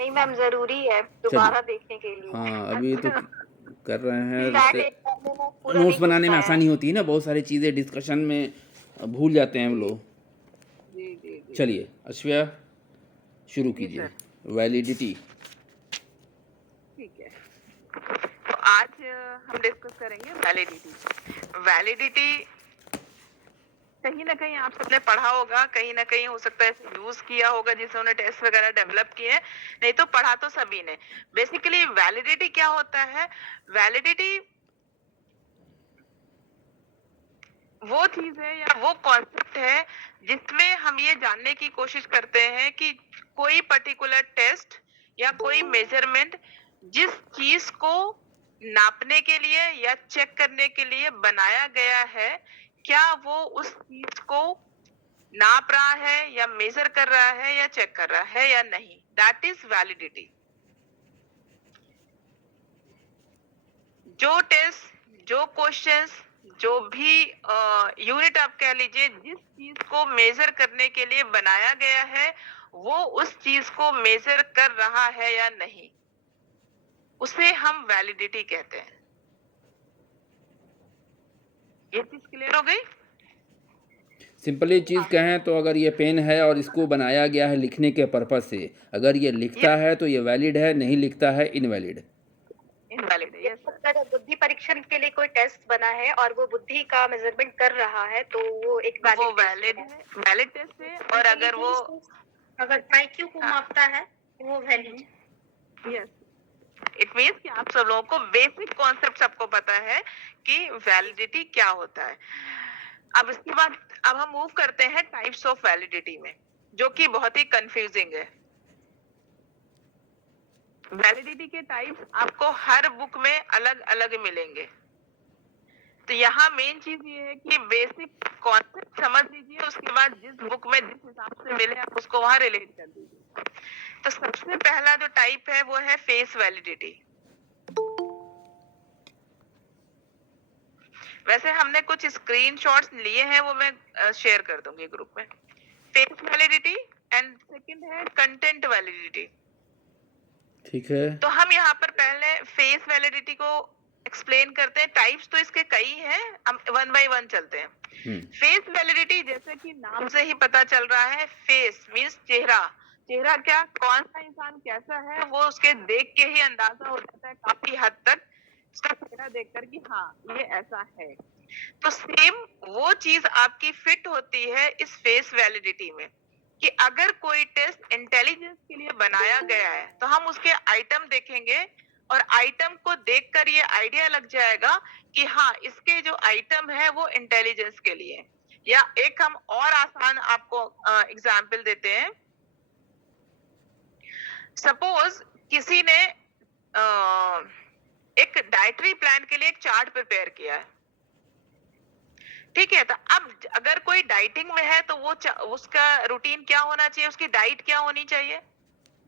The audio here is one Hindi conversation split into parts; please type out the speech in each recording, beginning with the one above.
नहीं मैम, ज़रूरी है चलिए, दोबारा देखने के लिए। हाँ, अभी तो कर रहे हैं, शायद जैसे एक बार में वो पूरा नोट्स नहीं बनाने में घुसता है। आसानी होती है ना, बहुत सारी चीज़ें डिस्कशन में भूल जाते हैं हम जी, लोग। जी, जी, जी। चलिए, अश्विया शुरू जी कीजिए। Sir, validity. ठीक है। तो आज हम डिस्कस करेंगे वैलिडिटी। वैलिडिटी कहीं न कहीं आप सबने पढ़ा होगा, कहीं न कहीं हो सकता है यूज़ किया होगा जिन्होंने टेस्ट वगैरह डेवलप किए हैं, नहीं तो पढ़ा तो सभी ने। बेसिकली वैलिडिटी क्या होता है? वैलिडिटी वो चीज है या वो कॉन्सेप्ट है जिसमें हम ये जानने की कोशिश करते हैं कि कोई पर्टिकुलर टेस्ट या कोई मेजरमेंट जिस चीज को नापने के लिए या चेक करने के लिए बनाया गया है, क्या वो उस चीज को नाप रहा है या मेजर कर रहा है या चेक कर रहा है या नहीं। That is validity. जो टेस्ट, जो क्वेश्चंस, जो भी यूनिट आप कह लीजिए, जिस चीज को मेजर करने के लिए बनाया गया है, वो उस चीज को मेजर कर रहा है या नहीं, उसे हम वैलिडिटी कहते हैं। ये चीज क्लियर हो गई? सिंपली चीज़ हाँ। कहें तो अगर ये पेन है और इसको बनाया गया है लिखने के पर्पज़ से, अगर ये लिखता यस, है तो ये वैलिड है, नहीं लिखता है इनवैलिड। इनवैलिड है, यस सर। अगर बुद्धि परीक्षण के लिए कोई टेस्ट बना है और वो बुद्धि का मेजरमेंट कर रहा है तो वो एक वो वैलिड टेस्ट वैलिड है। है, वैलिड टेस्ट है। और अगर वो अगर आईक्यू को हाँ, मापता है वो वैलिड है। यस, इट मीन्स कि आप सब लोगों को बेसिक कॉन्सेप्ट सबको पता है कि वैलिडिटी क्या होता है। अब इसके बाद अब हम मूव करते हैं टाइप्स ऑफ वैलिडिटी में, जो कि बहुत ही कंफ्यूजिंग है। वैलिडिटी के टाइप्स आपको हर बुक में अलग अलग मिलेंगे। तो यहाँ मेन चीज ये है कि बेसिक कॉन्सेप्ट समझ लीजिए, उसके बाद जिस बुक में जिस हिसाब से मिले आप उसको वहां रिलेट कर दीजिए। तो सबसे पहला जो टाइप है वो है फेस वैलिडिटी। वैसे हमने कुछ स्क्रीनशॉट्स लिए हैं, वो मैं शेयर कर दूंगी ग्रुप में। फेस वैलिडिटी एंड सेकंड है कंटेंट वैलिडिटी। ठीक है। तो हम यहाँ पर पहले फेस वैलिडिटी को एक्सप्लेन करते हैं। टाइप्स तो इसके कई हैं, हम वन बाय वन चलते हैं। फेस वैलिडिटी जैसे कि नाम से ही पता चल रहा है, फेस मींस चेहरा। चेहरा क्या, कौन सा इंसान कैसा है वो उसके देख के ही अंदाजा हो जाता है काफी हद तक, उसका चेहरा देखकर कि हाँ ये ऐसा है। तो सेम वो चीज आपकी फिट होती है इस फेस वैलिडिटी में कि अगर कोई टेस्ट इंटेलिजेंस के लिए बनाया गया है तो हम उसके आइटम देखेंगे और आइटम को देखकर ये आइडिया लग जाएगा कि हाँ इसके जो आइटम है वो इंटेलिजेंस के लिए है। या एक हम और आसान आपको एग्जाम्पल देते हैं। सपोज किसी ने एक डाइटरी प्लान के लिए एक चार्ट प्रिपेयर किया है, ठीक है। तो अब अगर कोई डाइटिंग में है तो वो उसका रूटीन क्या होना चाहिए, उसकी डाइट क्या होनी चाहिए,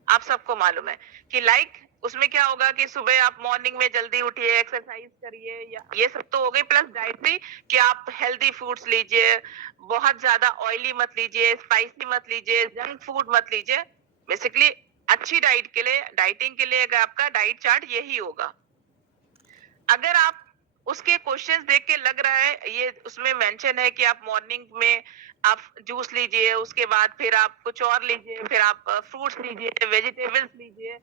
आप सबको मालूम है कि उसमें क्या होगा कि सुबह आप मॉर्निंग में जल्दी उठिए, एक्सरसाइज करिए, या ये सब तो हो गई। प्लस डाइटरी कि आप हेल्दी फूड्स लीजिए, बहुत ज्यादा ऑयली मत लीजिए, स्पाइसी मत लीजिए, जंक फूड मत लीजिए। बेसिकली अच्छी डाइट के लिए, डाइटिंग के लिए अगर आपका डाइट चार्ट यही होगा। अगर आप उसके क्वेश्चंस देख के लग रहा है, ये उसमें मेंशन है कि आप मॉर्निंग में आप जूस लीजिए, उसके बाद फिर आप कुछ और लीजिए, फिर आप फ्रूट्स लीजिए, वेजिटेबल्स लीजिए,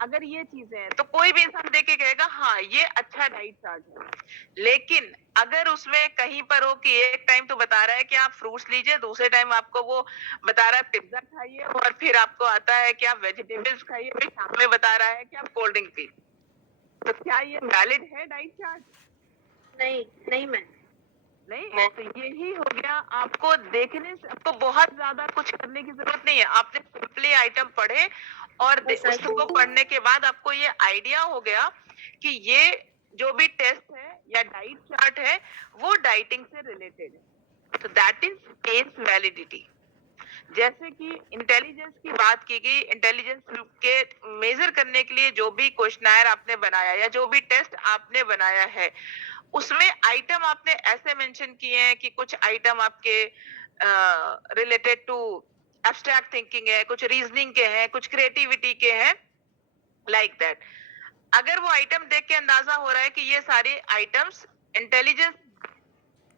अगर ये चीजें हैं तो कोई भी इंसान देख के कहेगा हाँ ये अच्छा डाइट चार्ट है। लेकिन अगर उसमें कहीं पर हो कि एक टाइम तो बता रहा है कि आप फ्रूट्स लीजिए, दूसरे टाइम आपको वो बता रहा है पिज्जा खाइए, और फिर आपको आता है कि आप वेजिटेबल्स खाइए, फिर शाम में बता रहा है कि आप कोल्ड ड्रिंक पी, तो क्या ये वैलिड है डाइट चार्ट? नहीं नहीं मैम, नहीं। तो यही हो गया, आपको देखने से आपको बहुत ज्यादा कुछ करने की जरूरत नहीं है। आपने सिंपली आइटम पढ़े और उसको पढ़ने के बाद आपको ये आइडिया हो गया कि ये जो भी टेस्ट है या डाइट चार्ट है वो डाइटिंग से रिलेटेड है। तो दैट इज फेस वैलिडिटी। जैसे कि इंटेलिजेंस की बात की गई, इंटेलिजेंस के मेजर करने के लिए जो भी क्वेश्चनर आपने बनाया या जो भी टेस्ट आपने बनाया है, उसमें आइटम आपने ऐसे मेंशन किए हैं कि कुछ आइटम आपके रिलेटेड टू एब्स्ट्रैक्ट थिंकिंग है, कुछ रीजनिंग के हैं, कुछ क्रिएटिविटी के हैं, लाइक दैट। अगर वो आइटम देख के अंदाजा हो रहा है कि ये सारे आइटम्स इंटेलिजेंस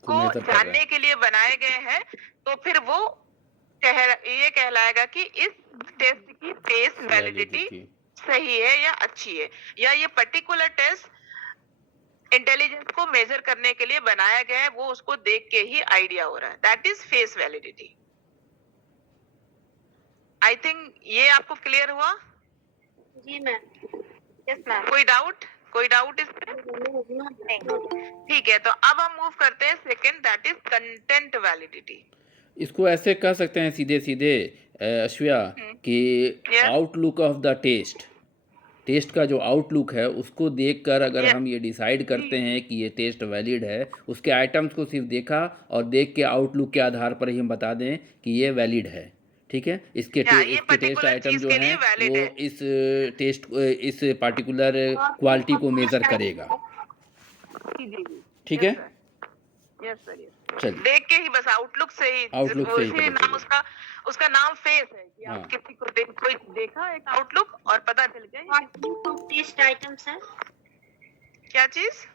को को मेजर कर रहा है। जानने के लिए बनाए गए हैं, तो फिर वो ये कहलाएगा कि इस टेस्ट की फेस वैलिडिटी वैलिडिटी। सही है या अच्छी है, या ये पर्टिकुलर टेस्ट इंटेलिजेंस को मेजर करने के लिए बनाया गया है, वो उसको देख के ही आइडिया हो रहा है। That is face validity. I think ये आपको क्लियर हुआ? जी मैम। Yes ma'am. कोई डाउट? कोई डाउट इस पे? नहीं। ठीक है, तो अब हम मूव करते हैं second, that is content validity. इसको ऐसे कह सकते हैं सीधे सीधे अश्विया कि Yes. Outlook of the test, test का जो आउटलुक है उसको देखकर अगर Yes. हम ये डिसाइड करते हैं कि ये टेस्ट वैलिड है, उसके आइटम्स को सिर्फ देखा और देख के आउटलुक के आधार पर ही हम बता दें कि ये वैलिड है। ठीक है, इसके ये इसके टेस्ट particular आइटम चीज जो के लिए हैं valid वो है। इस टेस्ट इस पार्टिकुलर क्वालिटी को मेज़र करेगा। ठीक है, यस सर, यस। चलिए देख के ही बस आउटलुक से ही, आउटलुक से ही इसीलिए पता नाम चलेगा। उसका नाम फेस है कि हाँ। आप किसी को कोई देखा एक आउटलुक और पता चल गया ये टेस्ट आइटम्स है। क्या चीज।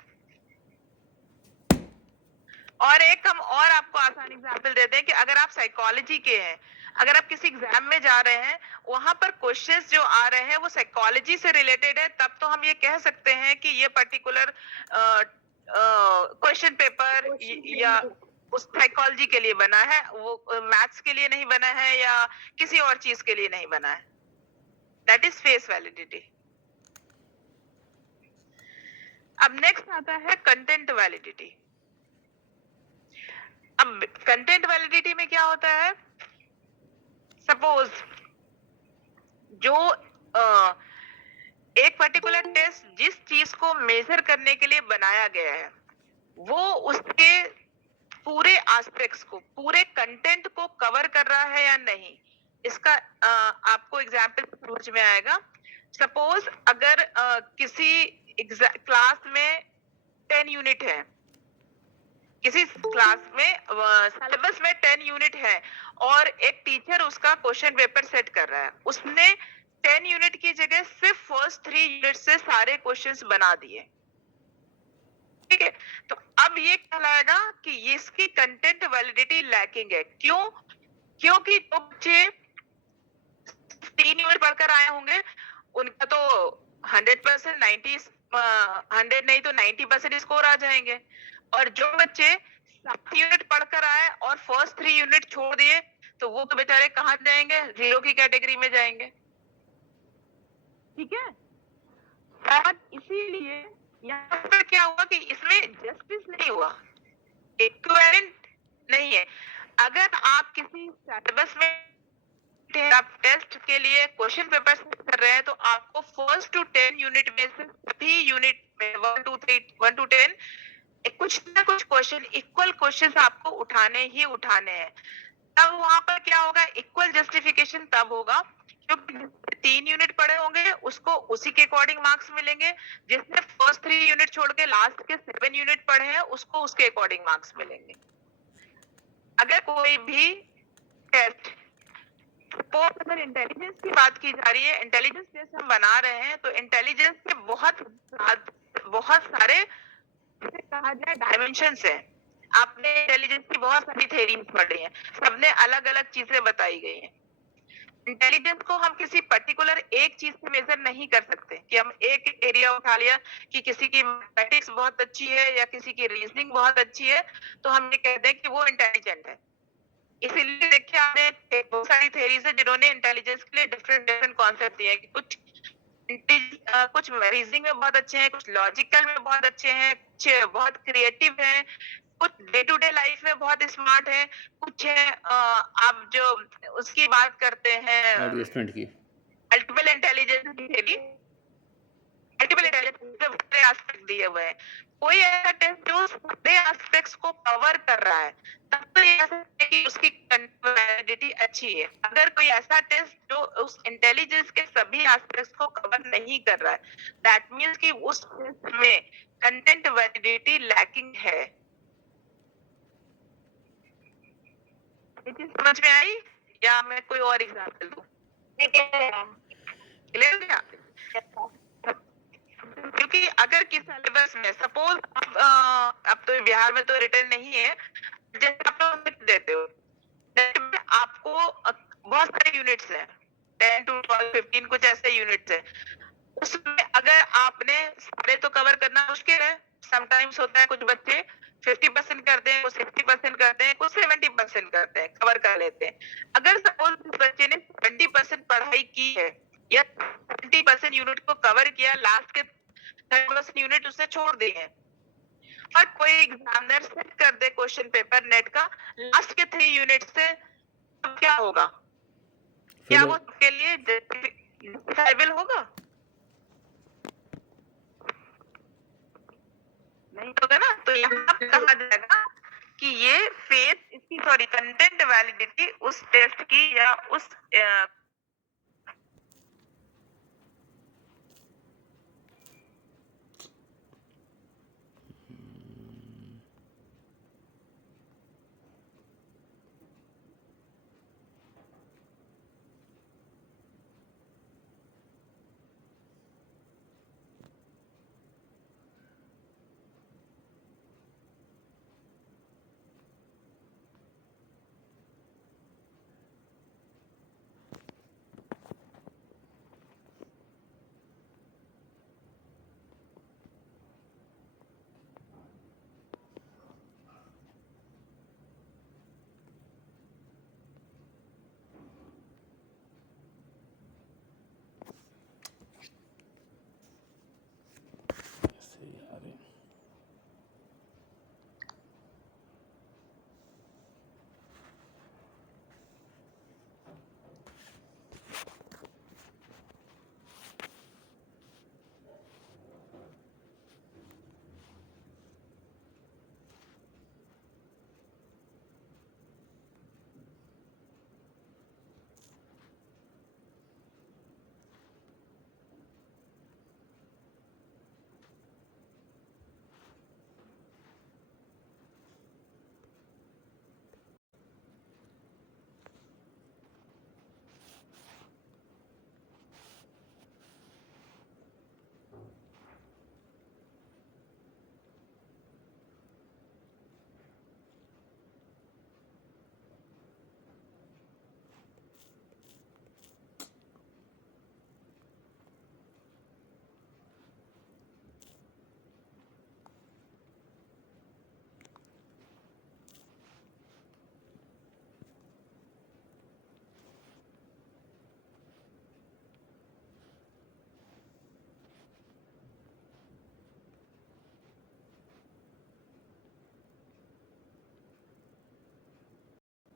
और एक हम और आपको आसान एग्जांपल देते हैं कि अगर आप साइकोलॉजी के हैं, अगर आप किसी एग्जाम में जा रहे हैं, वहां पर क्वेश्चंस जो आ रहे हैं वो साइकोलॉजी से रिलेटेड है, तब तो हम ये कह सकते हैं कि ये पर्टिकुलर क्वेश्चन पेपर या उस साइकोलॉजी के लिए बना है, वो मैथ्स के लिए नहीं बना है या किसी और चीज के लिए नहीं बना है। That is face validity. अब नेक्स्ट आता है कंटेंट वैलिडिटी। अब कंटेंट वैलिडिटी में क्या होता है, सपोज जो एक पर्टिकुलर टेस्ट जिस चीज को मेजर करने के लिए बनाया गया है, वो उसके पूरे एस्पेक्ट्स को, पूरे कंटेंट को कवर कर रहा है या नहीं, इसका आपको एग्जाम्पल समझ में आएगा। सपोज अगर किसी क्लास में 10 यूनिट है, किसी क्लास में सिलेबस में 10 यूनिट है और एक टीचर उसका क्वेश्चन पेपर सेट कर रहा है, उसने 10 यूनिट की जगह सिर्फ फर्स्ट 3 यूनिट से सारे क्वेश्चंस बना दिए। ठीक है, तो अब ये कहलाएगा कि इसकी कंटेंट वैलिडिटी लैकिंग है। क्यों? क्योंकि जो बच्चे 3 यूनिट पढ़कर आए होंगे, उनका तो 100% 100 नहीं तो 90% स्कोर आ जाएंगे, और जो बच्चे 7 यूनिट पढ़कर आए और फर्स्ट 3 यूनिट छोड़ दिए, तो वो तो बेचारे कहाँ जाएंगे, 0 की कैटेगरी में जाएंगे। ठीक है, और इसीलिए यहाँ पर क्या हुआ कि इसमें जस्टिस नहीं हुआ, इक्विवेलेंट नहीं है। अगर आप किसी सिलेबस में आप टेस्ट के लिए क्वेश्चन पेपर कर रहे हैं, तो आपको फर्स्ट टू 10 यूनिट में से सभी यूनिट में 1 to 10 कुछ ना कुछ क्वेश्चन, इक्वल क्वेश्चंस आपको उठाने ही उठाने हैं। तब वहां पर क्या होगा, इक्वल जस्टिफिकेशन तब होगा क्योंकि 3 यूनिट पढ़े होंगे उसको उसी के अकॉर्डिंग मार्क्स मिलेंगे, जिसने फर्स्ट 3 यूनिट छोड़ के लास्ट के 7 यूनिट पढ़े हैं उसको उसके अकॉर्डिंग मार्क्स मिलेंगे। अगर कोई भी टेस्ट, अगर इंटेलिजेंस की बात की जा रही है, इंटेलिजेंस टेस्ट हम बना रहे हैं, तो इंटेलिजेंस के बहुत सारे जिसे कहा जाए डायमेंशंस है। आपने इंटेलिजेंस की बहुत सारी थ्योरीज पढ़ी हैं, सबने अलग अलग चीजें बताई गई हैं। इंटेलिजेंस को हम किसी पर्टिकुलर एक चीज से मेजर नहीं कर सकते कि हम एक एरिया उठा लिया कि किसी की मैथमेटिक्स बहुत अच्छी है या किसी की रीजनिंग बहुत अच्छी है, तो हम ये कहते हैं कि वो इंटेलिजेंट है। इसीलिए देखिए, आपने बहुत सारी थ्योरीज है जिन्होंने इंटेलिजेंस के लिए डिफरेंट कॉन्सेप्ट दिए हैं कि कुछ रीजनिंग में बहुत अच्छे हैं, कुछ लॉजिकल में बहुत अच्छे हैं, कुछ बहुत क्रिएटिव हैं, कुछ डे टू डे लाइफ में बहुत स्मार्ट है, कुछ है आप जो उसकी बात करते हैं एडजस्टमेंट की मल्टीपल इंटेलिजेंस की थ्योरी, मल्टीपल इंटेलिजेंस के एस्पेक्ट दिए हुए हैं। कोई ऐसा टेस्ट जो सारे एस्पेक्ट्स को कवर कर रहा है, तब तो ये कह सकते हैं कि उसकी वैलिडिटी अच्छी है। अगर कोई ऐसा टेस्ट जो उस इंटेलिजेंस के सभी एस्पेक्ट्स को कवर नहीं कर रहा है, दैट मींस कि उस टेस्ट में कंटेंट वैलिडिटी लैकिंग है। ये चीज समझ में आई? या मैं कोई और एग्जाम्पल दूं? ठीक है मैम। क्लियर हो गया? क्योंकि अगर किस सिलेबस में सपोज अब तो बिहार में तो रिटर्न नहीं है, जैसे आप लोग नेट देते हो, नेट में आपको बहुत सारे यूनिट्स हैं, 10 to 12 15 कुछ ऐसे यूनिट्स हैं। उसमें अगर आपने सारे तो कवर करना मुश्किल है। समटाइम्स होता है कुछ बच्चे 50% करते हैं, कुछ 60% करते हैं, कुछ 70% करते हैं, कवर कर लेते हैं। अगर सपोज उस बच्चे ने 70% पढ़ाई की है या 70% यूनिट को कवर किया, लास्ट के 30% यूनिट उसने छोड़ दिए हैं, और कोई एग्जामिनर सेट कर दे क्वेश्चन पेपर नेट का लास्ट के 3 यूनिट से, तो क्या होगा? क्या फिर वो उसके लिए जस्टिफाइबल होगा? नहीं होगा ना। तो यहाँ कहा जाएगा कि ये फेथ इसकी सॉरी कंटेंट वैलिडिटी उस टेस्ट की या उस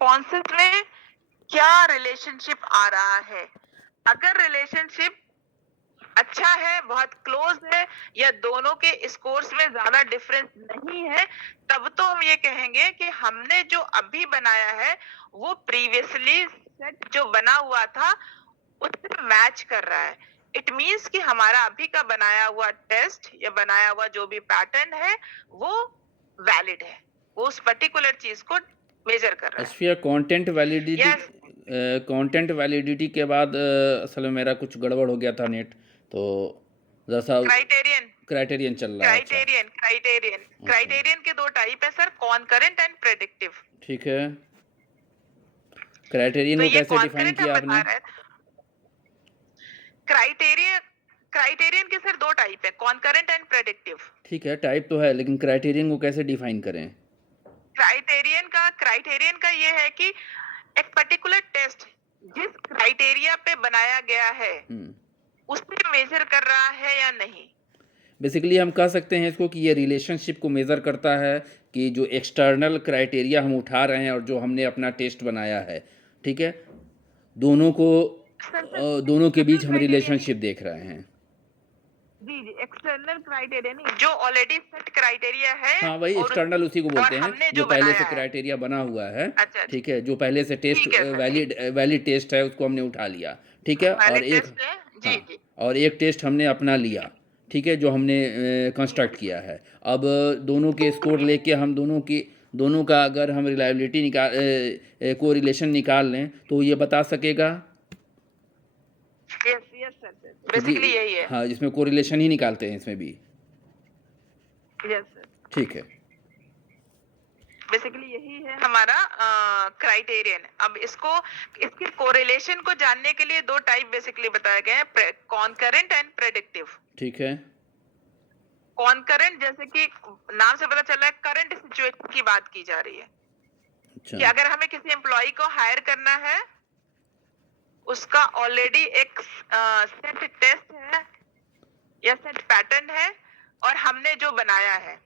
कॉन्सेप्ट में क्या रिलेशनशिप आ रहा है। अगर रिलेशनशिप अच्छा है, बहुत क्लोज है, या दोनों के स्कोर्स में ज्यादा डिफरेंस नहीं है, तब तो हम ये कहेंगे कि हमने जो अभी बनाया है वो प्रीवियसली सेट जो बना हुआ था उससे मैच कर रहा है। इट मींस कि हमारा अभी का बनाया हुआ टेस्ट या बनाया हुआ जो भी पैटर्न है वो वैलिड है, वो उस पर्टिकुलर चीज को मेजर कर रहा है। Asfiya content validity yes, content validity के बाद असल में मेरा कुछ गड़बड़ हो गया था नेट, तो जैसा क्राइटेरियन क्राइटेरियन चल रहा है। अच्छा, क्राइटेरियन के दो टाइप है सर, कॉन्करेंट एंड प्रेडिक्टिव। ठीक है। क्राइटेरियन तो को ये कैसे डिफाइन कॉन्करेंट हम किया बता आपने? रहे हैं। क्राइटेरियन के सर दो टाइप है, कॉन्करेंट एंड प्रेडिक्टिव। ठीक है, टाइप तो है, लेकिन क्राइटेरियन को कैसे डिफाइन करें? क्राइटेरियन का ये है कि एक पर्टिकुलर टेस्ट जिस क्राइटेरिया पे बनाया गया है उससे मेजर कर रहा है या नहीं। बेसिकली हम कह सकते हैं इसको कि ये रिलेशनशिप को मेज़र करता है कि जो एक्सटर्नल क्राइटेरिया हम उठा रहे हैं और जो हमने अपना टेस्ट बनाया है, ठीक है, दोनों को दोनों के बीच हम रिलेशनशिप देख रहे हैं। जी जी, एक्सटर्नल क्राइटेरिया नहीं, जो ऑलरेडी सेट क्राइटेरिया है। हाँ, वही और एक्सटर्नल उसी को बोलते हैं हमने जो पहले से बनाया है। क्राइटेरिया बना हुआ है। अच्छा, ठीक है, जो पहले से टेस्ट ठीक है सर। वैलिड टेस्ट है उसको हमने उठा लिया। ठीक है, और वैलिड एक टेस्ट है, जी हाँ, जी। और एक टेस्ट हमने अपना लिया, ठीक है, जो हमने कंस्ट्रक्ट किया है। अब दोनों के स्कोर लेके हम दोनों की दोनों का अगर हम रिलायबिलिटी कोरिलेशन निकाल लें तो ये बता सकेगा, यस यस सर, क्योंकि बेसिकली यही है। हाँ इसमें कोरिलेशन ही निकालते हैं इसमें भी। यस सर, ठीक है। बेसिकली यही है हमारा क्राइटेरियन। अब इसके कोरिलेशन को जानने के लिए दो टाइप बेसिकली बताए गए हैं, कॉन्करेंट एंड प्रेडिक्टिव। ठीक है। कॉन्करेंट जैसे कि नाम से पता चल रहा है, करंट सिचुएशन की बात की जा रही है कि अच्छा। अगर हमें किसी एम्प्लॉय को हायर करना है, उसका ऑलरेडी एक सेट टेस्ट है या सेट पैटर्न है और हमने जो बनाया है,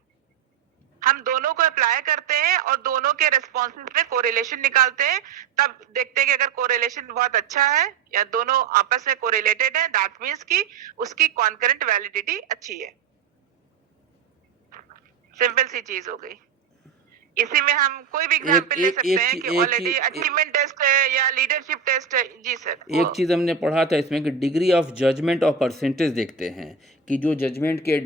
हम दोनों को अप्लाई करते हैं और दोनों के रेस्पॉन्सेज में कोरिलेशन निकालते हैं। तब देखते हैं कि अगर कोरिलेशन बहुत अच्छा है या दोनों आपस में कोरिलेटेड है, दैट मींस कि उसकी कॉन्करेंट वैलिडिटी अच्छी है। सिंपल सी चीज हो गई। इसी में हम कोई भी एग्जांपल ले सकते हैं कि ऑलरेडी अचीवमेंट टेस्ट है या लीडरशिप टेस्ट है। जी सर। एक चीज़ हमने पढ़ा था इसमें कि डिग्री ऑफ जजमेंट और परसेंटेज देखते हैं कि जो जजमेंट के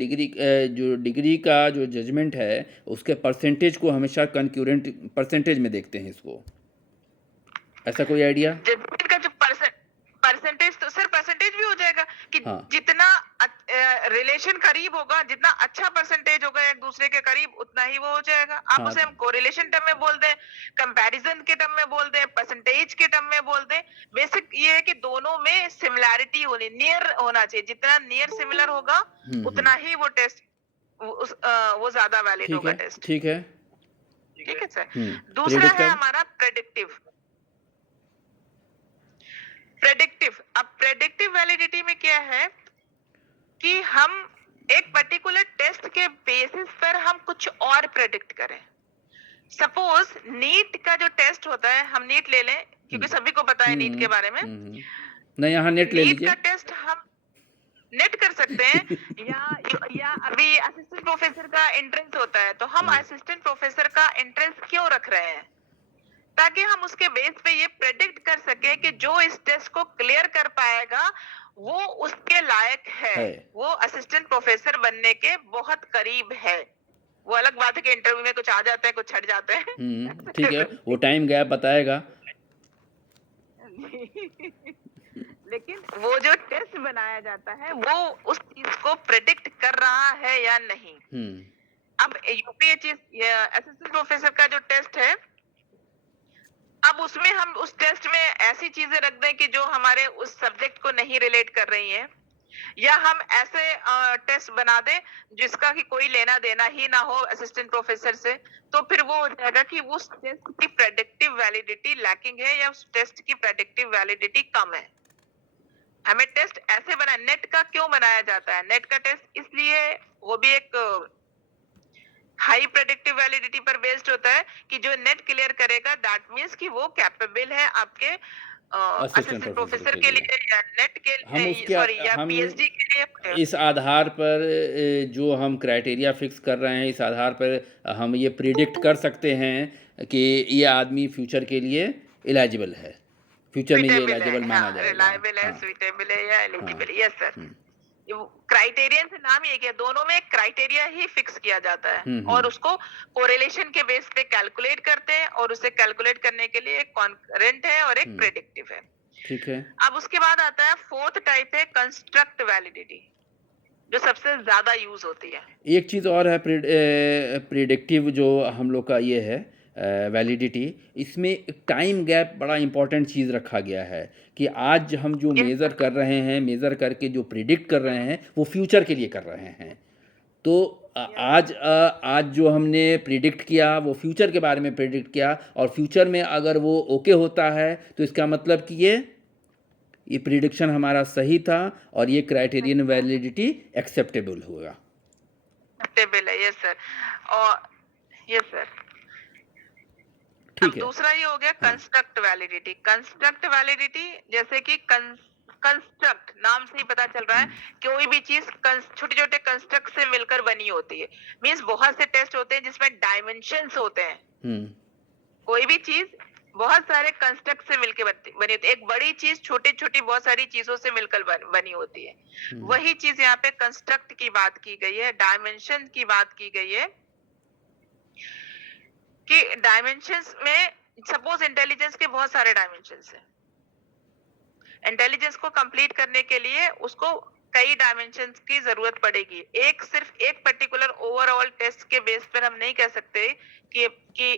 जो डिग्री का जो जजमेंट है उसके परसेंटेज को हमेशा कंक्यूरेंट परसेंटेज में देखते हैं इसको। ऐसा कोई आइडिया? जजमेंट का जो परसेंटेज, तो सर परसेंटेज भी हो जाएगा कि हाँ। जितना रिलेशन करीब होगा, जितना अच्छा परसेंटेज होगा एक दूसरे के करीब, उतना ही वो हो जाएगा। आप हाँ। उसे हम कोरिलेशन टर्म में बोल दें, कंपैरिजन के टर्म में बोल दें, परसेंटेज के टर्म में बोल दें, बेसिक ये है कि दोनों में सिमिलैरिटी होनी, नियर होना चाहिए। जितना नियर सिमिलर होगा उतना ही वो टेस्ट वो ज्यादा वैलिड ठीक होगा है। टेस्ट। ठीक है। ठीक है सर। दूसरा प्रेडिक्टिव। है हमारा प्रेडिक्टिव। अब प्रेडिक्टिव वैलिडिटी में क्या है कि हम एक पर्टिकुलर टेस्ट के बेसिस पर हम कुछ और प्रेडिक्ट करें। सपोज नीट का जो टेस्ट होता है, हम नीट ले लें क्योंकि सभी को पता है नीट के बारे में। नहीं, यहाँ नेट ले नीट लीजिए। का टेस्ट हम नेट कर सकते हैं या अभी असिस्टेंट प्रोफेसर का एंट्रेंस होता है, तो हम असिस्टेंट प्रोफेसर का एंट्रेंस क्यों रख रहे हैं? ताकि हम उसके बेस पे ये प्रेडिक्ट कर सके कि जो इस टेस्ट को क्लियर कर पाएगा वो उसके लायक है, वो असिस्टेंट प्रोफेसर बनने के बहुत करीब है। वो अलग बात है कि इंटरव्यू में कुछ आ जाते हैं, कुछ छट जाते हैं। ठीक है, वो टाइम गैप बताएगा। लेकिन वो जो टेस्ट बनाया जाता है वो उस चीज को प्रेडिक्ट कर रहा है या नहीं। अब यूपीएससी असिस्टेंट प्रोफेसर का जो टेस्ट है, अब उसमें हम उस टेस्ट में ऐसी चीजें रख दें कि जो हमारे उस सब्जेक्ट को नहीं रिलेट कर रही हैं, या हम ऐसे टेस्ट बना दें जिसका कि कोई लेना देना ही ना हो असिस्टेंट प्रोफेसर से, तो फिर वो हो जाएगा कि उस टेस्ट की प्रेडिक्टिव वैलिडिटी लैकिंग है या उस टेस्ट की प्रेडिक्टिव वैलिडिटी कम है। हमें टेस्ट ऐसे बना, नेट का क्यों बनाया जाता है? नेट का टेस्ट इसलिए, वो भी एक हाई प्रेडिक्टिव वैलिडिटी पर बेस्ड होता है कि जो नेट क्लियर करेगा दैट मींस कि वो कैपेबल है आपके असिस्टेंट प्रोफेसर के लिए या नेट के या पीएचडी के लिए। इस आधार पर जो हम क्राइटेरिया फिक्स कर रहे हैं, इस आधार पर हम ये प्रिडिक्ट कर सकते हैं कि ये आदमी फ्यूचर के लिए एलिजिबल है, फ्यूचर में ये एलिजिबल माना जाएगा, रिलायबल है, सुइटेबल है या एलिजिबल। Yes sir. क्राइटेरियन से नाम ये किया, दोनों में क्राइटेरिया ही फिक्स किया जाता है और उसको कोरिलेशन के बेस पे कैलकुलेट करते हैं और उसे कैलकुलेट करने के लिए एक कॉन्करेंट है और एक प्रेडिक्टिव है। ठीक है। अब उसके बाद आता है फोर्थ टाइप है कंस्ट्रक्ट वैलिडिटी, जो सबसे ज्यादा यूज होती है। एक चीज़ और है प्रेडिक्टिव जो हम लोग का ये है वैलिडिटी, इसमें टाइम गैप बड़ा इंपॉर्टेंट चीज़ रखा गया है कि आज हम जो मेज़र कर रहे हैं, मेज़र करके जो प्रिडिक्ट कर रहे हैं वो फ्यूचर के लिए कर रहे हैं। तो आज जो हमने प्रिडिक्ट किया वो फ्यूचर के बारे में प्रिडिक्ट किया, और फ्यूचर में अगर वो ओके होता है तो इसका मतलब कि ये प्रिडिक्शन हमारा सही था और ये क्राइटेरियन वैलिडिटी एक्सेप्टेबल होगा। एक्सेप्टेबल है, यस सर। और यस सर। अब दूसरा ये हो गया कंस्ट्रक्ट वैलिडिटी। कंस्ट्रक्ट वैलिडिटी जैसे कि कंस्ट्रक्ट नाम से ही पता चल रहा है, कोई भी चीज छोटे छोटे कंस्ट्रक्ट से मिलकर बनी होती है। मींस बहुत से टेस्ट होते हैं जिसमें डायमेंशंस होते हैं। कोई भी चीज बहुत सारे कंस्ट्रक्ट से मिलकर बनी होती है। एक बड़ी चीज छोटी छोटी बहुत सारी चीजों से मिलकर बनी होती है। वही चीज यहाँ पे कंस्ट्रक्ट की बात की गई है, डायमेंशन की बात की गई है कि डायमेंशंस में सपोज इंटेलिजेंस के बहुत सारे डायमेंशंस हैं। इंटेलिजेंस को कंप्लीट करने के लिए उसको कई डायमेंशंस की जरूरत पड़ेगी। सिर्फ एक पर्टिकुलर ओवरऑल टेस्ट के बेस पर हम नहीं कह सकते कि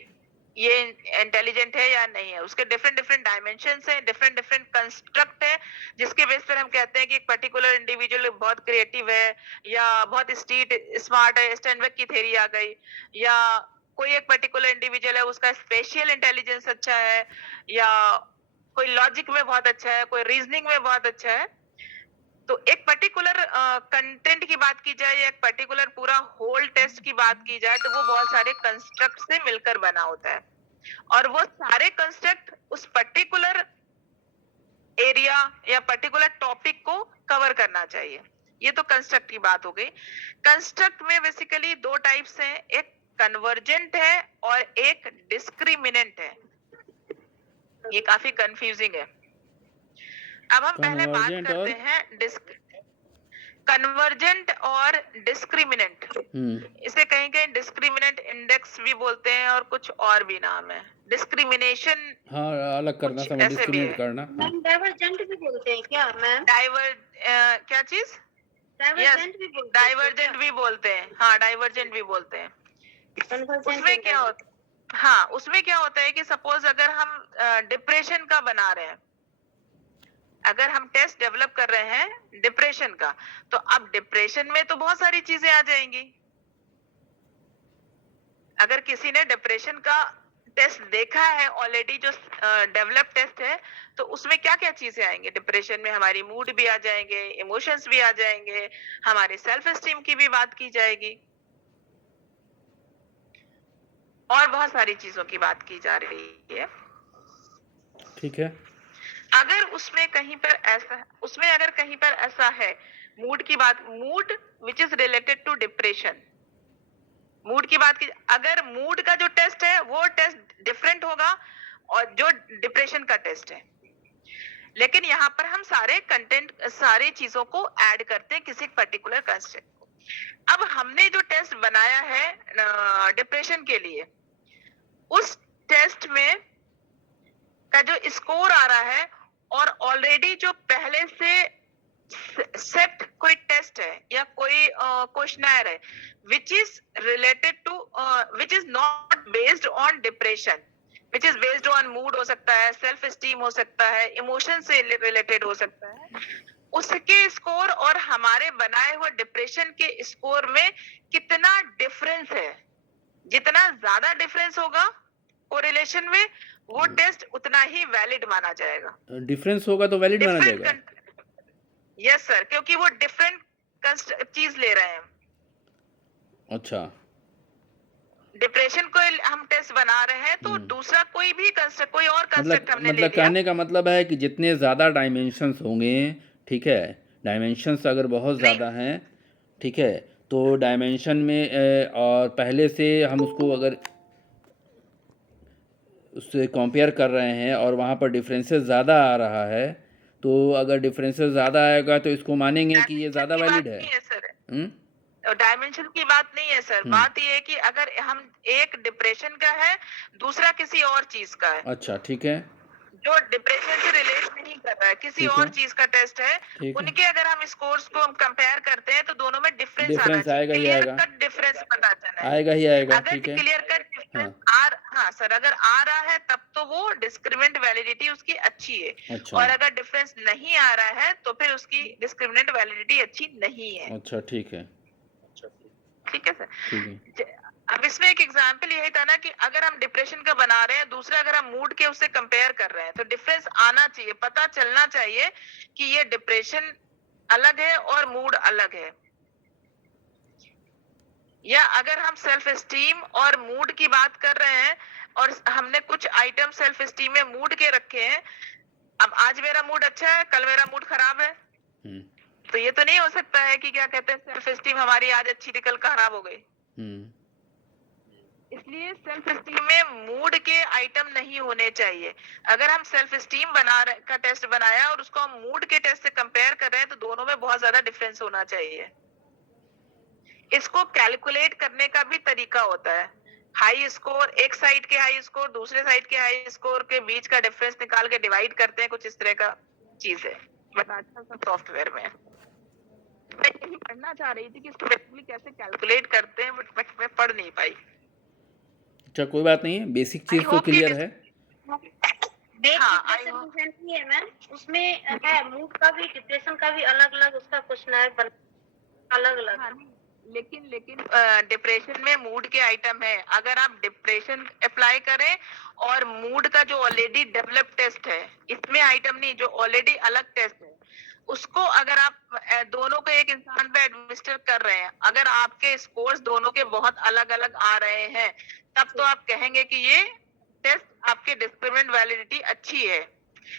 ये इंटेलिजेंट है या नहीं है। उसके डिफरेंट डिफरेंट डायमेंशंस हैं, डिफरेंट डिफरेंट कंस्ट्रक्ट है, जिसके बेस पर हम कहते हैं कि एक पर्टिकुलर इंडिविजुअल बहुत क्रिएटिव है या बहुत स्मार्ट है। स्टैनबर्ग की थ्योरी आ गई। या कोई एक पर्टिकुलर इंडिविजुअल है, उसका स्पेशियल इंटेलिजेंस अच्छा है, या कोई लॉजिक में बहुत अच्छा है, कोई रीजनिंग में बहुत अच्छा है। तो एक पर्टिकुलर कंटेंट की बात की जाए या एक पर्टिकुलर पूरा होल टेस्ट की बात की जाए, तो वो बहुत सारे कंस्ट्रक्ट से मिलकर बना होता है, और वो सारे कंस्ट्रक्ट उस पर्टिकुलर एरिया या पर्टिकुलर टॉपिक को कवर करना चाहिए। ये तो कंस्ट्रक्ट की बात हो गई। कंस्ट्रक्ट में बेसिकली दो टाइप्स हैं, एक कन्वर्जेंट है और एक डिस्क्रिमिनेंट है। ये काफी कंफ्यूजिंग है। अब हम पहले बात कन्वर्जेंट करते और हैं कन्वर्जेंट और डिस्क्रिमिनेंट। इसे कहीं कहीं डिस्क्रिमिनेंट इंडेक्स भी बोलते हैं और कुछ और भी नाम है। डिस्क्रिमिनेशन हाँ, अलग करना, कुछ समझ ऐसे भी डिस्क्रिमिनेट है। करना। हाँ। मैम डाइवर्जेंट भी बोलते हैं क्या मैम? क्या चीज? डाइवर्जेंट भी बोलते हैं डाइवर्जेंट भी बोलते हैं। हाँ, डाइवर्जेंट भी बोलते हैं। Convergent उसमें and क्या होता हाँ, उसमें क्या होता है कि सपोज अगर हम डिप्रेशन का बना रहे हैं, अगर हम टेस्ट डेवलप कर रहे हैं डिप्रेशन का, तो अब डिप्रेशन में तो बहुत सारी चीजें आ जाएंगी। अगर किसी ने डिप्रेशन का टेस्ट देखा है ऑलरेडी, जो डेवलप टेस्ट है, तो उसमें क्या क्या चीजें आएंगे? डिप्रेशन में हमारी मूड भी आ जाएंगे, इमोशंस भी आ जाएंगे, हमारे सेल्फ एस्टीम की भी बात की जाएगी, और बहुत सारी चीजों की बात की जा रही है। ठीक है। अगर उसमें अगर कहीं पर ऐसा है, मूड की बात, mood which is related to depression, mood की बात की, अगर मूड का जो टेस्ट है वो टेस्ट डिफरेंट होगा और जो डिप्रेशन का टेस्ट है, लेकिन यहाँ पर हम सारी चीजों को ऐड करते हैं किसी पर्टिकुलर कंसेप्ट को। अब हमने जो टेस्ट बनाया है डिप्रेशन के लिए, उस टेस्ट में का जो स्कोर आ रहा है, और ऑलरेडी जो पहले से सेट कोई टेस्ट है या कोई क्वेश्चनर है which is related to which is not based on depression, which is based on mood हो सकता है, सेल्फ एस्टीम हो सकता है, इमोशन से रिलेटेड हो सकता है, उसके स्कोर और हमारे बनाए हुए डिप्रेशन के स्कोर में कितना डिफरेंस है। जितना ज्यादा डिफरेंस होगा कोरिलेशन में, वो टेस्ट उतना ही वैलिड माना जाएगा। डिफरेंस होगा तो वैलिड माना जाएगा। यस सर, क्योंकि वो डिफरेंट चीज ले रहे हैं। अच्छा। डिप्रेशन को हम टेस्ट बना रहे हैं, तो दूसरा कोई भी कंस्ट्रक्ट, कोई और कंस्ट्रक्ट हमने ले मतलब लिया। कहने का मतलब है कि जितने ज़्यादा डायमेंशंस होंगे, ठीक है, डायमेंशंस अगर बहुत ज़्यादा हैं, ठीक है, तो डायमेंशन में और पहले से हम उसको अगर उससे कंपेयर कर रहे हैं और वहाँ पर डिफरेंसेस ज़्यादा आ रहा है, तो अगर डिफरेंसेस ज़्यादा आएगा तो इसको मानेंगे कि ये ज़्यादा वैलिड है। डायमेंशन की बात नहीं है सर, बात ये है कि अगर हम एक डिप्रेशन का है, दूसरा किसी और चीज का है, अच्छा, ठीक है, जो डिप्रेशन से रिलेट नहीं कर रहा है, किसी ठीक और है, चीज का टेस्ट है, ठीक है, उनके अगर हम स्कोर्स को हम कंपेयर करते हैं, तो दोनों में डिफरेंस आना डिफरेंस चाहिए, आएगा ही क्लियर आएगा, कट डिफरेंस पता चला है। आएगा ही आएगा, अगर ठीक है, क्लियर कट डिफरेंस हाँ सर, अगर आ रहा है तब तो वो डिस्क्रिमिनेंट वैलिडिटी उसकी अच्छी है, अच्छा, और अगर डिफरेंस नहीं आ रहा है तो फिर उसकी डिस्क्रिमिनेंट वैलिडिटी अच्छी नहीं है। अच्छा, ठीक है, ठीक है सर। ठीक है, अब इसमें एक एग्जांपल यही था ना कि अगर हम डिप्रेशन का बना रहे हैं, दूसरा अगर हम मूड के उससे कंपेयर कर रहे हैं, तो डिफरेंस आना चाहिए, पता चलना चाहिए कि ये डिप्रेशन अलग है और मूड अलग है। या अगर हम सेल्फ एस्टीम और मूड की बात कर रहे हैं और हमने कुछ आइटम सेल्फ एस्टीम में मूड के रखे हैं, अब आज मेरा मूड अच्छा है, कल मेरा मूड खराब है, तो ये तो नहीं हो सकता है कि क्या कहते हैं सेल्फ एस्टीम हमारी आज अच्छी थी कल खराब हो गई। इसलिए सेल्फ एस्टीम में मूड के आइटम नहीं होने चाहिए। अगर हम सेल्फ एस्टीम का टेस्ट बनाया और उसको हम मूड के टेस्ट से कंपेयर कर रहे हैं, तो दोनों में बहुत ज्यादा डिफरेंस होना चाहिए। इसको कैलकुलेट करने का भी तरीका होता है। हाई स्कोर, एक साइड के हाई स्कोर दूसरे साइड के हाई स्कोर के बीच का डिफरेंस निकाल के डिवाइड करते हैं, कुछ इस तरह का चीज है। बट अच्छा सा सॉफ्टवेयर में मैं यही पढ़ना चाह रही थी कि इसको बेसिकली कैसे कैलकुलेट करते हैं, बट मैं पढ़ नहीं पाई। अच्छा कोई बात नहीं है, बेसिक आई चीज़ तो होप कि क्लियर है। हाँ, आई बेसिक होप डिफरेंस ही है मैम, उसमें है मूड का भी, डिप्रेशन का भी अलग अलग उसका क्वेश्चन अलग अलग। हाँ, लेकिन डिप्रेशन में मूड के आइटम है। अगर आप डिप्रेशन अप्लाई करें और मूड का जो ऑलरेडी डेवलप टेस्ट है, इसमें आइटम नहीं, जो ऑलरेडी अलग टेस्ट है, उसको अगर आप दोनों को एक इंसान पे एडमिनिस्टर कर रहे हैं, अगर आपके स्कोर्स दोनों के बहुत अलग अलग आ रहे हैं, तब तो आप कहेंगे कि ये टेस्ट आपके डिस्क्रिमिनेंट वैलिडिटी अच्छी है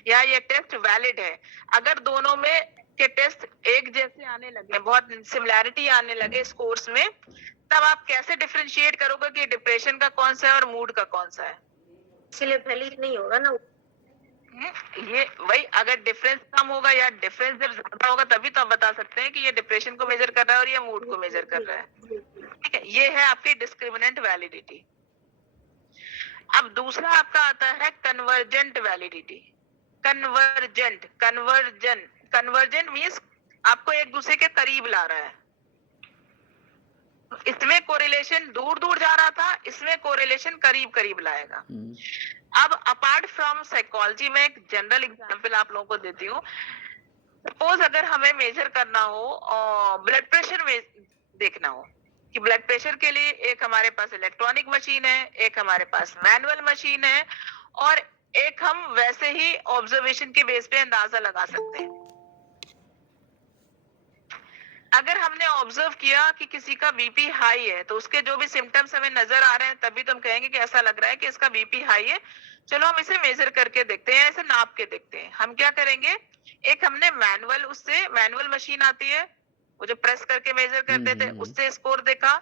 या ये टेस्ट वैलिड है। अगर दोनों में के टेस्ट एक जैसे आने लगे, बहुत सिमिलैरिटी आने लगे स्कोर्स में, तब आप कैसे डिफरेंशिएट करोगे कि डिप्रेशन का कौन सा है और मूड का कौन सा है? इसलिए वैलिड नहीं होगा ना। ये वही, अगर डिफरेंस कम होगा या डिफरेंस जब ज्यादा होगा तभी तो आप बता सकते हैं कि ये डिप्रेशन को मेजर कर रहा है और ये मूड को मेजर कर रहा है। ठीक है, ये है आपकी डिस्क्रिमिनेंट वैलिडिटी। अब दूसरा आपका आता है कन्वर्जेंट वैलिडिटी। कन्वर्जेंट मींस आपको एक दूसरे के करीब ला रहा है। इसमें कोरिलेशन दूर दूर जा रहा था, इसमें कोरिलेशन करीब करीब लाएगा। अब अपार्ट फ्रॉम साइकोलॉजी में एक जनरल एग्जांपल आप लोगों को देती हूँ। सपोज अगर हमें मेजर करना हो और ब्लड प्रेशर में देखना हो कि ब्लड प्रेशर के लिए एक हमारे पास इलेक्ट्रॉनिक मशीन है, एक हमारे पास मैनुअल मशीन है, और एक हम वैसे ही ऑब्जर्वेशन के बेस पे अंदाजा लगा सकते हैं। अगर हमने ऑब्जर्व किया कि किसी का बीपी हाई है, तो उसके जो भी सिम्टम्स हमें नजर आ रहे हैं, तभी तो हम कहेंगे कि ऐसा लग रहा है कि इसका बीपी हाई है, चलो हम इसे मेजर करके देखते हैं, ऐसे नाप के देखते हैं। हम क्या करेंगे, एक हमने मैनुअल मशीन आती है, वो जो प्रेस करके मेजर करते थे, उससे स्कोर देखा,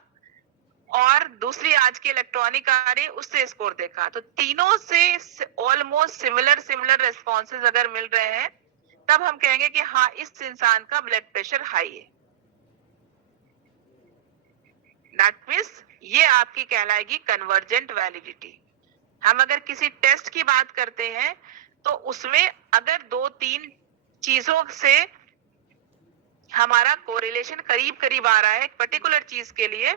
और दूसरी आज की इलेक्ट्रॉनिक आ रही है, उससे स्कोर देखा। तो तीनों से ऑलमोस्ट सिमिलर रेस्पॉन्सेज अगर मिल रहे हैं, तब हम कहेंगे कि हाँ, इस इंसान का ब्लड प्रेशर हाई है। दैट मीन्स ये आपकी कहलाएगी कन्वर्जेंट वैलिडिटी। हम अगर किसी टेस्ट की बात करते हैं, तो उसमें अगर 2-3 चीजों से हमारा कोरिलेशन करीब करीब आ रहा है एक पर्टिकुलर चीज के लिए,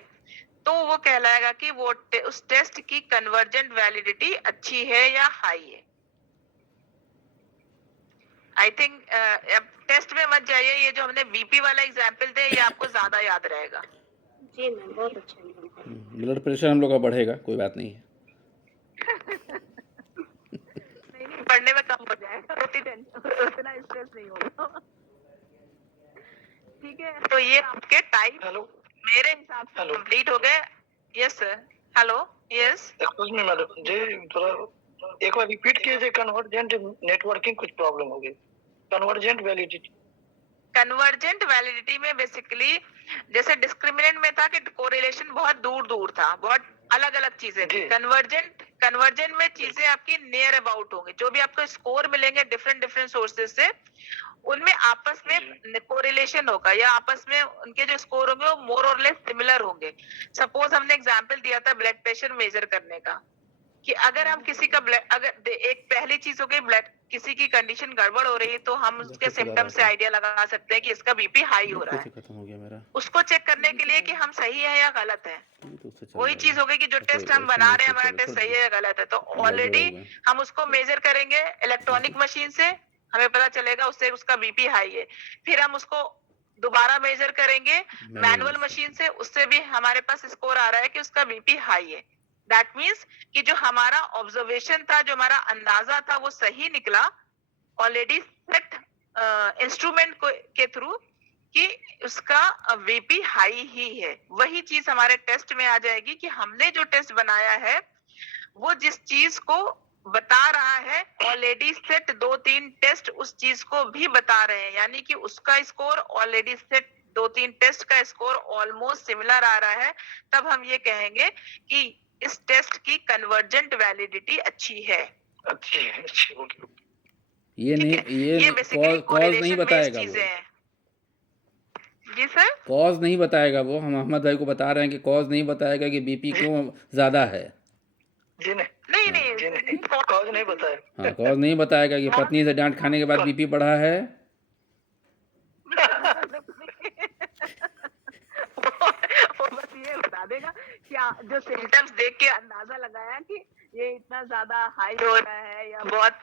तो वो कहलाएगा कि वो उस टेस्ट की कन्वर्जेंट वैलिडिटी अच्छी है या हाई है। आई थिंक टेस्ट में मत जाइए, ये जो हमने बीपी वाला एग्जांपल दिया, ये आपको ज्यादा याद रहेगा। जी मैम, बहुत अच्छा। ब्लड प्रेशर हम लोग का बढ़ेगा, कोई बात नहीं है। नहीं, पढ़ने में कम हो जाएगा, उतना स्ट्रेस नहीं होगा। ठीक है, तो ये आपके टाइप मेरे हिसाब से कंप्लीट हो गए। Yes sir, hello, yes. Excuse me madam ji, थोड़ा एक बार रिपीट कीजिए। कन्वर्जेंट नेटवर्किंग कुछ प्रॉब्लम हो गई। कन्वर्जेंट वैलिडिटी में बेसिकली जैसे डिस्क्रिमिनेंट में था कि कोरिलेशन बहुत दूर दूर था, बहुत अलग अलग चीजें थी। कन्वर्जेंट में चीजें आपकी नियर अबाउट होंगी, जो भी आपको स्कोर मिलेंगे डिफरेंट सोर्सेज से, उनमें आपस में कोरिलेशन होगा, या आपस में उनके जो स्कोर होंगे वो मोर और लेस सिमिलर होंगे। सपोज हमने एग्जांपल दिया था ब्लड प्रेशर मेजर करने का, कि अगर हम किसी का ब्लड, अगर एक पहली चीज हो गई, ब्लड किसी की कंडीशन गड़बड़ हो रही है, तो हम उसके सिम्टम से आइडिया लगा सकते हैं कि इसका बीपी हाई हो रहा है। खत्म हो गया मेरा। उसको चेक करने के लिए कि हम सही है या गलत है, वही चीज हो गई कि जो टेस्ट हम बना रहे हैं, हमारा टेस्ट सही है या गलत है। तो ऑलरेडी हम उसको मेजर करेंगे इलेक्ट्रॉनिक मशीन से, हमें पता चलेगा उससे उसका बीपी हाई है। फिर हम उसको दोबारा मेजर करेंगे मैनुअल मशीन से, उससे भी हमारे पास स्कोर आ रहा है कि उसका बीपी हाई है। दैट मीन्स कि जो हमारा ऑब्जर्वेशन था, जो हमारा अंदाजा था, वो सही निकला ऑलरेडी सेट इंस्ट्रूमेंट के थ्रू कि उसका बीपी हाई ही है। वही चीज हमारे टेस्ट में आ जाएगी कि हमने जो टेस्ट बनाया है वो जिस चीज को बता रहा है, ऑलरेडी सेट 2-3 टेस्ट उस चीज को भी बता रहे हैं, यानी कि उसका स्कोर ऑलरेडी सेट 2-3 टेस्ट का स्कोर ऑलमोस्ट सिमिलर आ रहा है। तब हम ये कहेंगे कि इस टेस्ट की कन्वर्जेंट वैलिडिटी अच्छी है। अच्छी होगी। ये नहीं, ये बेसिकली कॉज नहीं बताएगा वो। जी सर। कॉज नहीं बताएगा वो, हम अहमद भाई को बता रहे हैं कि कॉज नहीं बताएगा कि बीपी जी क्यों ज़्यादा है। जी नहीं नहीं हाँ नहीं जी सर, नहीं, ये कॉज नहीं बताया। हाँ, कॉज नहीं बताएगा कि कॉज पत्नी से डांट खाने के बाद कॉज बीपी बढ़ा है। वो बस ये बता देगा कि जो सिम्टम्स देख के अंदाजा लगाया कि ये इतना ज्यादा हाई हो रहा है या बहुत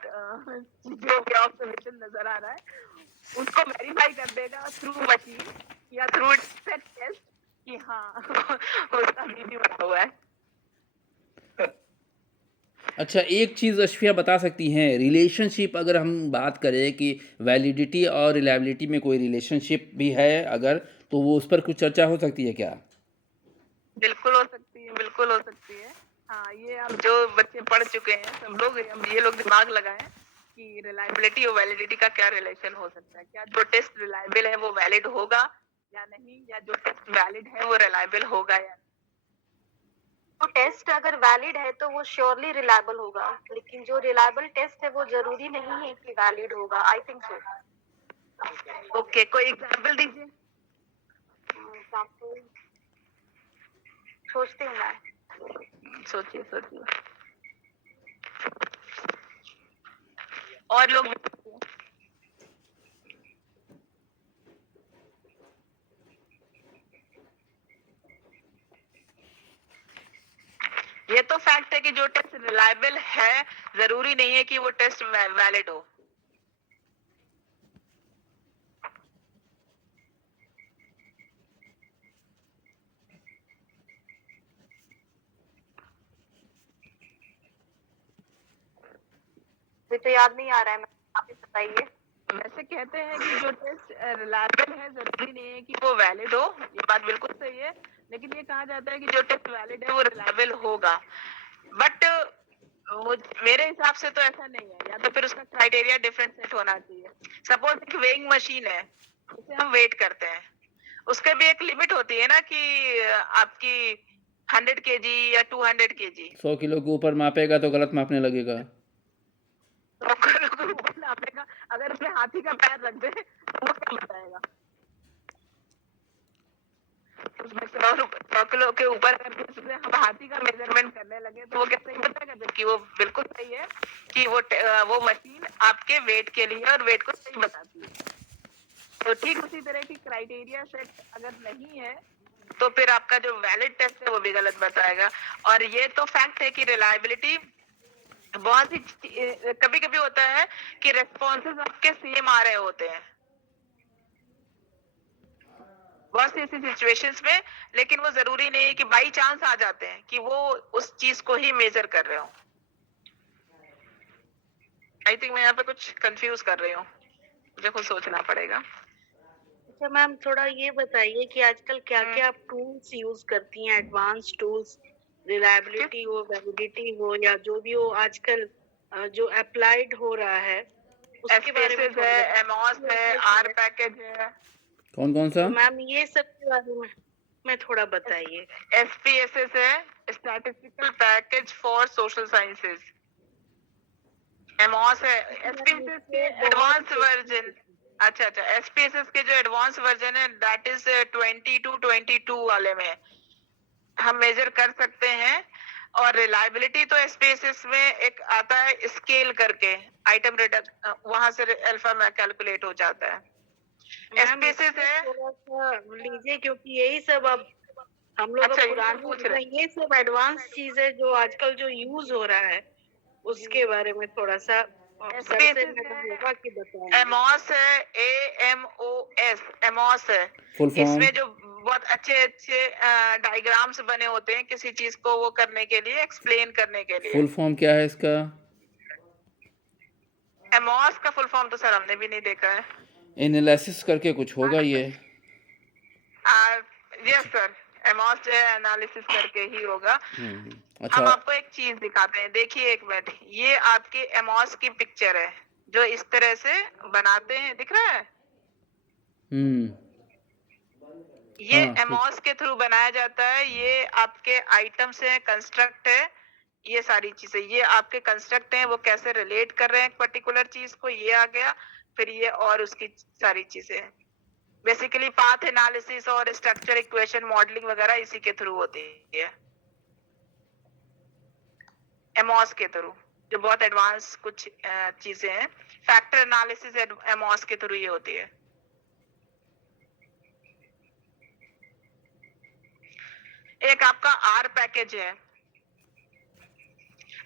चीजों के ऑब्जर्वेशन नजर आ रहा है, उसको वेरीफाई कर देगा थ्रू मशीन या थ्रू टेस्ट कि हाँ उसका बीपी बढ़ा हुआ है। अच्छा, एक चीज़ अशफिया बता सकती हैं, रिलेशनशिप अगर हम बात करें कि वैलिडिटी और रिलायबिलिटी में कोई रिलेशनशिप भी है अगर, तो वो उस पर कुछ चर्चा हो सकती है क्या? बिल्कुल हो सकती है, बिल्कुल हो सकती है। हाँ, ये अब जो बच्चे पढ़ चुके हैं सब लोग, अब ये लोग दिमाग लगाएं कि रिलायबिलिटी और वैलिडिटी का क्या रिलेशन हो सकता है। क्या जो टेस्ट रिलायबल है वो वैलिड होगा या नहीं, या जो टेस्ट वैलिड है वो रिलायबल होगा या नहीं। तो टेस्ट अगर वैलिड है तो वो श्योरली रिलायबल होगा, लेकिन जो रिलायबल टेस्ट है वो जरूरी नहीं है कि वैलिड होगा। I think so. ओके, कोई एग्जाम्पल दीजिए। एग्जाम्पल सोचती हूँ मैं। सोचिए सोचिए, और लोग भी सोचिए। ये तो फैक्ट है कि जो टेस्ट रिलायबल है जरूरी नहीं है कि वो टेस्ट वैलिड हो। मुझे तो याद नहीं आ रहा है, आप ही बताइए। वैसे कहते हैं कि जो टेस्ट रिलायबल है जरूरी नहीं है कि वो वैलिड हो, ये बात बिल्कुल सही है, लेकिन ये कहा जाता है कि जो टेस्ट वैलिड है वो रिलायबल होगा। बट मेरे हिसाब से तो ऐसा नहीं है, या तो फिर उसका क्राइटेरिया डिफरेंट सेट होना चाहिए। सपोज एक वेइंग मशीन है, उसे हम वेट करते हैं, उसका भी एक लिमिट होती है ना कि आपकी 100 केजी या 200 केजी। 100 किलो के ऊपर मापेगा तो गलत मापने लगेगा। नापेगा, अगर उसमें हाथी का पैर रख दे तो वो क्या बताएगा? उसमें 100 किलो के ऊपर करके उसमें हम हाथी का मेजरमेंट करने लगे तो वो कैसे ही बताएगा, जबकि वो बिल्कुल सही है कि वो मशीन आपके वेट के लिए और वेट को सही बताती है। तो ठीक उसी तरह की क्राइटेरिया सेट अगर नहीं है तो फिर आपका जो वैलिड टेस्ट है वो भी गलत बताएगा। और ये तो फैक्ट है कि रिलायबिलिटी बहुत ही कभी कभी होता है कि रेस्पॉन्सेज आपके सेम आ रहे होते हैं बहुत सी ऐसी सिचुएशंस में, लेकिन वो जरूरी नहीं है कि बाई चांस आ जाते हैं कि वो उस चीज को ही मेजर कर रहे हो। आई थिंक मैं यहाँ पे कुछ कंफ्यूज कर रही हूँ, मुझे खुद सोचना पड़ेगा। अच्छा मैम, थोड़ा ये बताइए कि आजकल क्या क्या आप टूल्स यूज करती हैं, एडवांस टूल्स, रिलायबिलिटी हो, वैलिडिटी हो, या जो भी हो आजकल जो अप्लाइड हो रहा है उसके बारे में SPSS थोड़ा है, बताइए। एमॉस है, आर पैकेज है। कौन कौन सा? तो मैम ये सब के बारे में थोड़ा बताइए। SPSS है, statistical package for social sciences. AMOS है, SPSS के एडवांस वर्जन। अच्छा अच्छा, SPSS के जो एडवांस वर्जन है दैट इज 20 to 22 वाले में हम मेजर कर सकते हैं। और रिलायबिलिटी तो SPSS में एक आता है स्केल करके, आइटम रिडक्ट, वहां से अल्फा में कैलकुलेट हो जाता है। मैम SPSS है। थोड़ा सा लीजिए, क्योंकि यही सब अब हम लोग अच्छा, अब ये तो पुराने पूछ रहे ये सब एडवांस चीजें जो आजकल जो यूज हो रहा है उसके बारे में थोड़ा सा सर से SPSS मैडम है, होगा कि बताएंगे। एमॉस है, AMOS, एमॉस है। Full form? इसमें जो बहुत अच्छे अच्छे डायग्राम्स बने होते हैं किसी चीज को वो करने के लिए, एक्सप्लेन करने के लिए। फुल फॉर्म क्या है इसका? एमॉस का फुल फॉर्म तो सर हमने भी नहीं देखा है। एनालिसिस करके कुछ होगा ये। यस सर, एमॉस जो है एनालिसिस करके ही होगा। अच्छा। हम आपको एक चीज दिखाते हैं, देखिए एक मिनट, ये आपके एमॉस की पिक्चर है जो इस तरह से बनाते हैं, दिख रहा है? ये हाँ ठीक। एमॉस के थ्रू बनाया जाता है। ये आपके आइटम्स हैं, कंस्ट्रक्ट है, ये सारी चीजें ये आपके कंस्ट्रक्ट हैं, वो कैसे रिलेट कर रहे हैं एक पर्टिकुलर चीज को, ये आ गया। फिर ये और उसकी सारी चीजें हैं। बेसिकली पाथ एनालिसिस और स्ट्रक्चर इक्वेशन मॉडलिंग वगैरह इसी के थ्रू होती है, एमओस के थ्रू, जो बहुत एडवांस कुछ चीजें हैं। फैक्टर एनालिसिस एमओस के थ्रू ये होती है। एक आपका आर पैकेज है।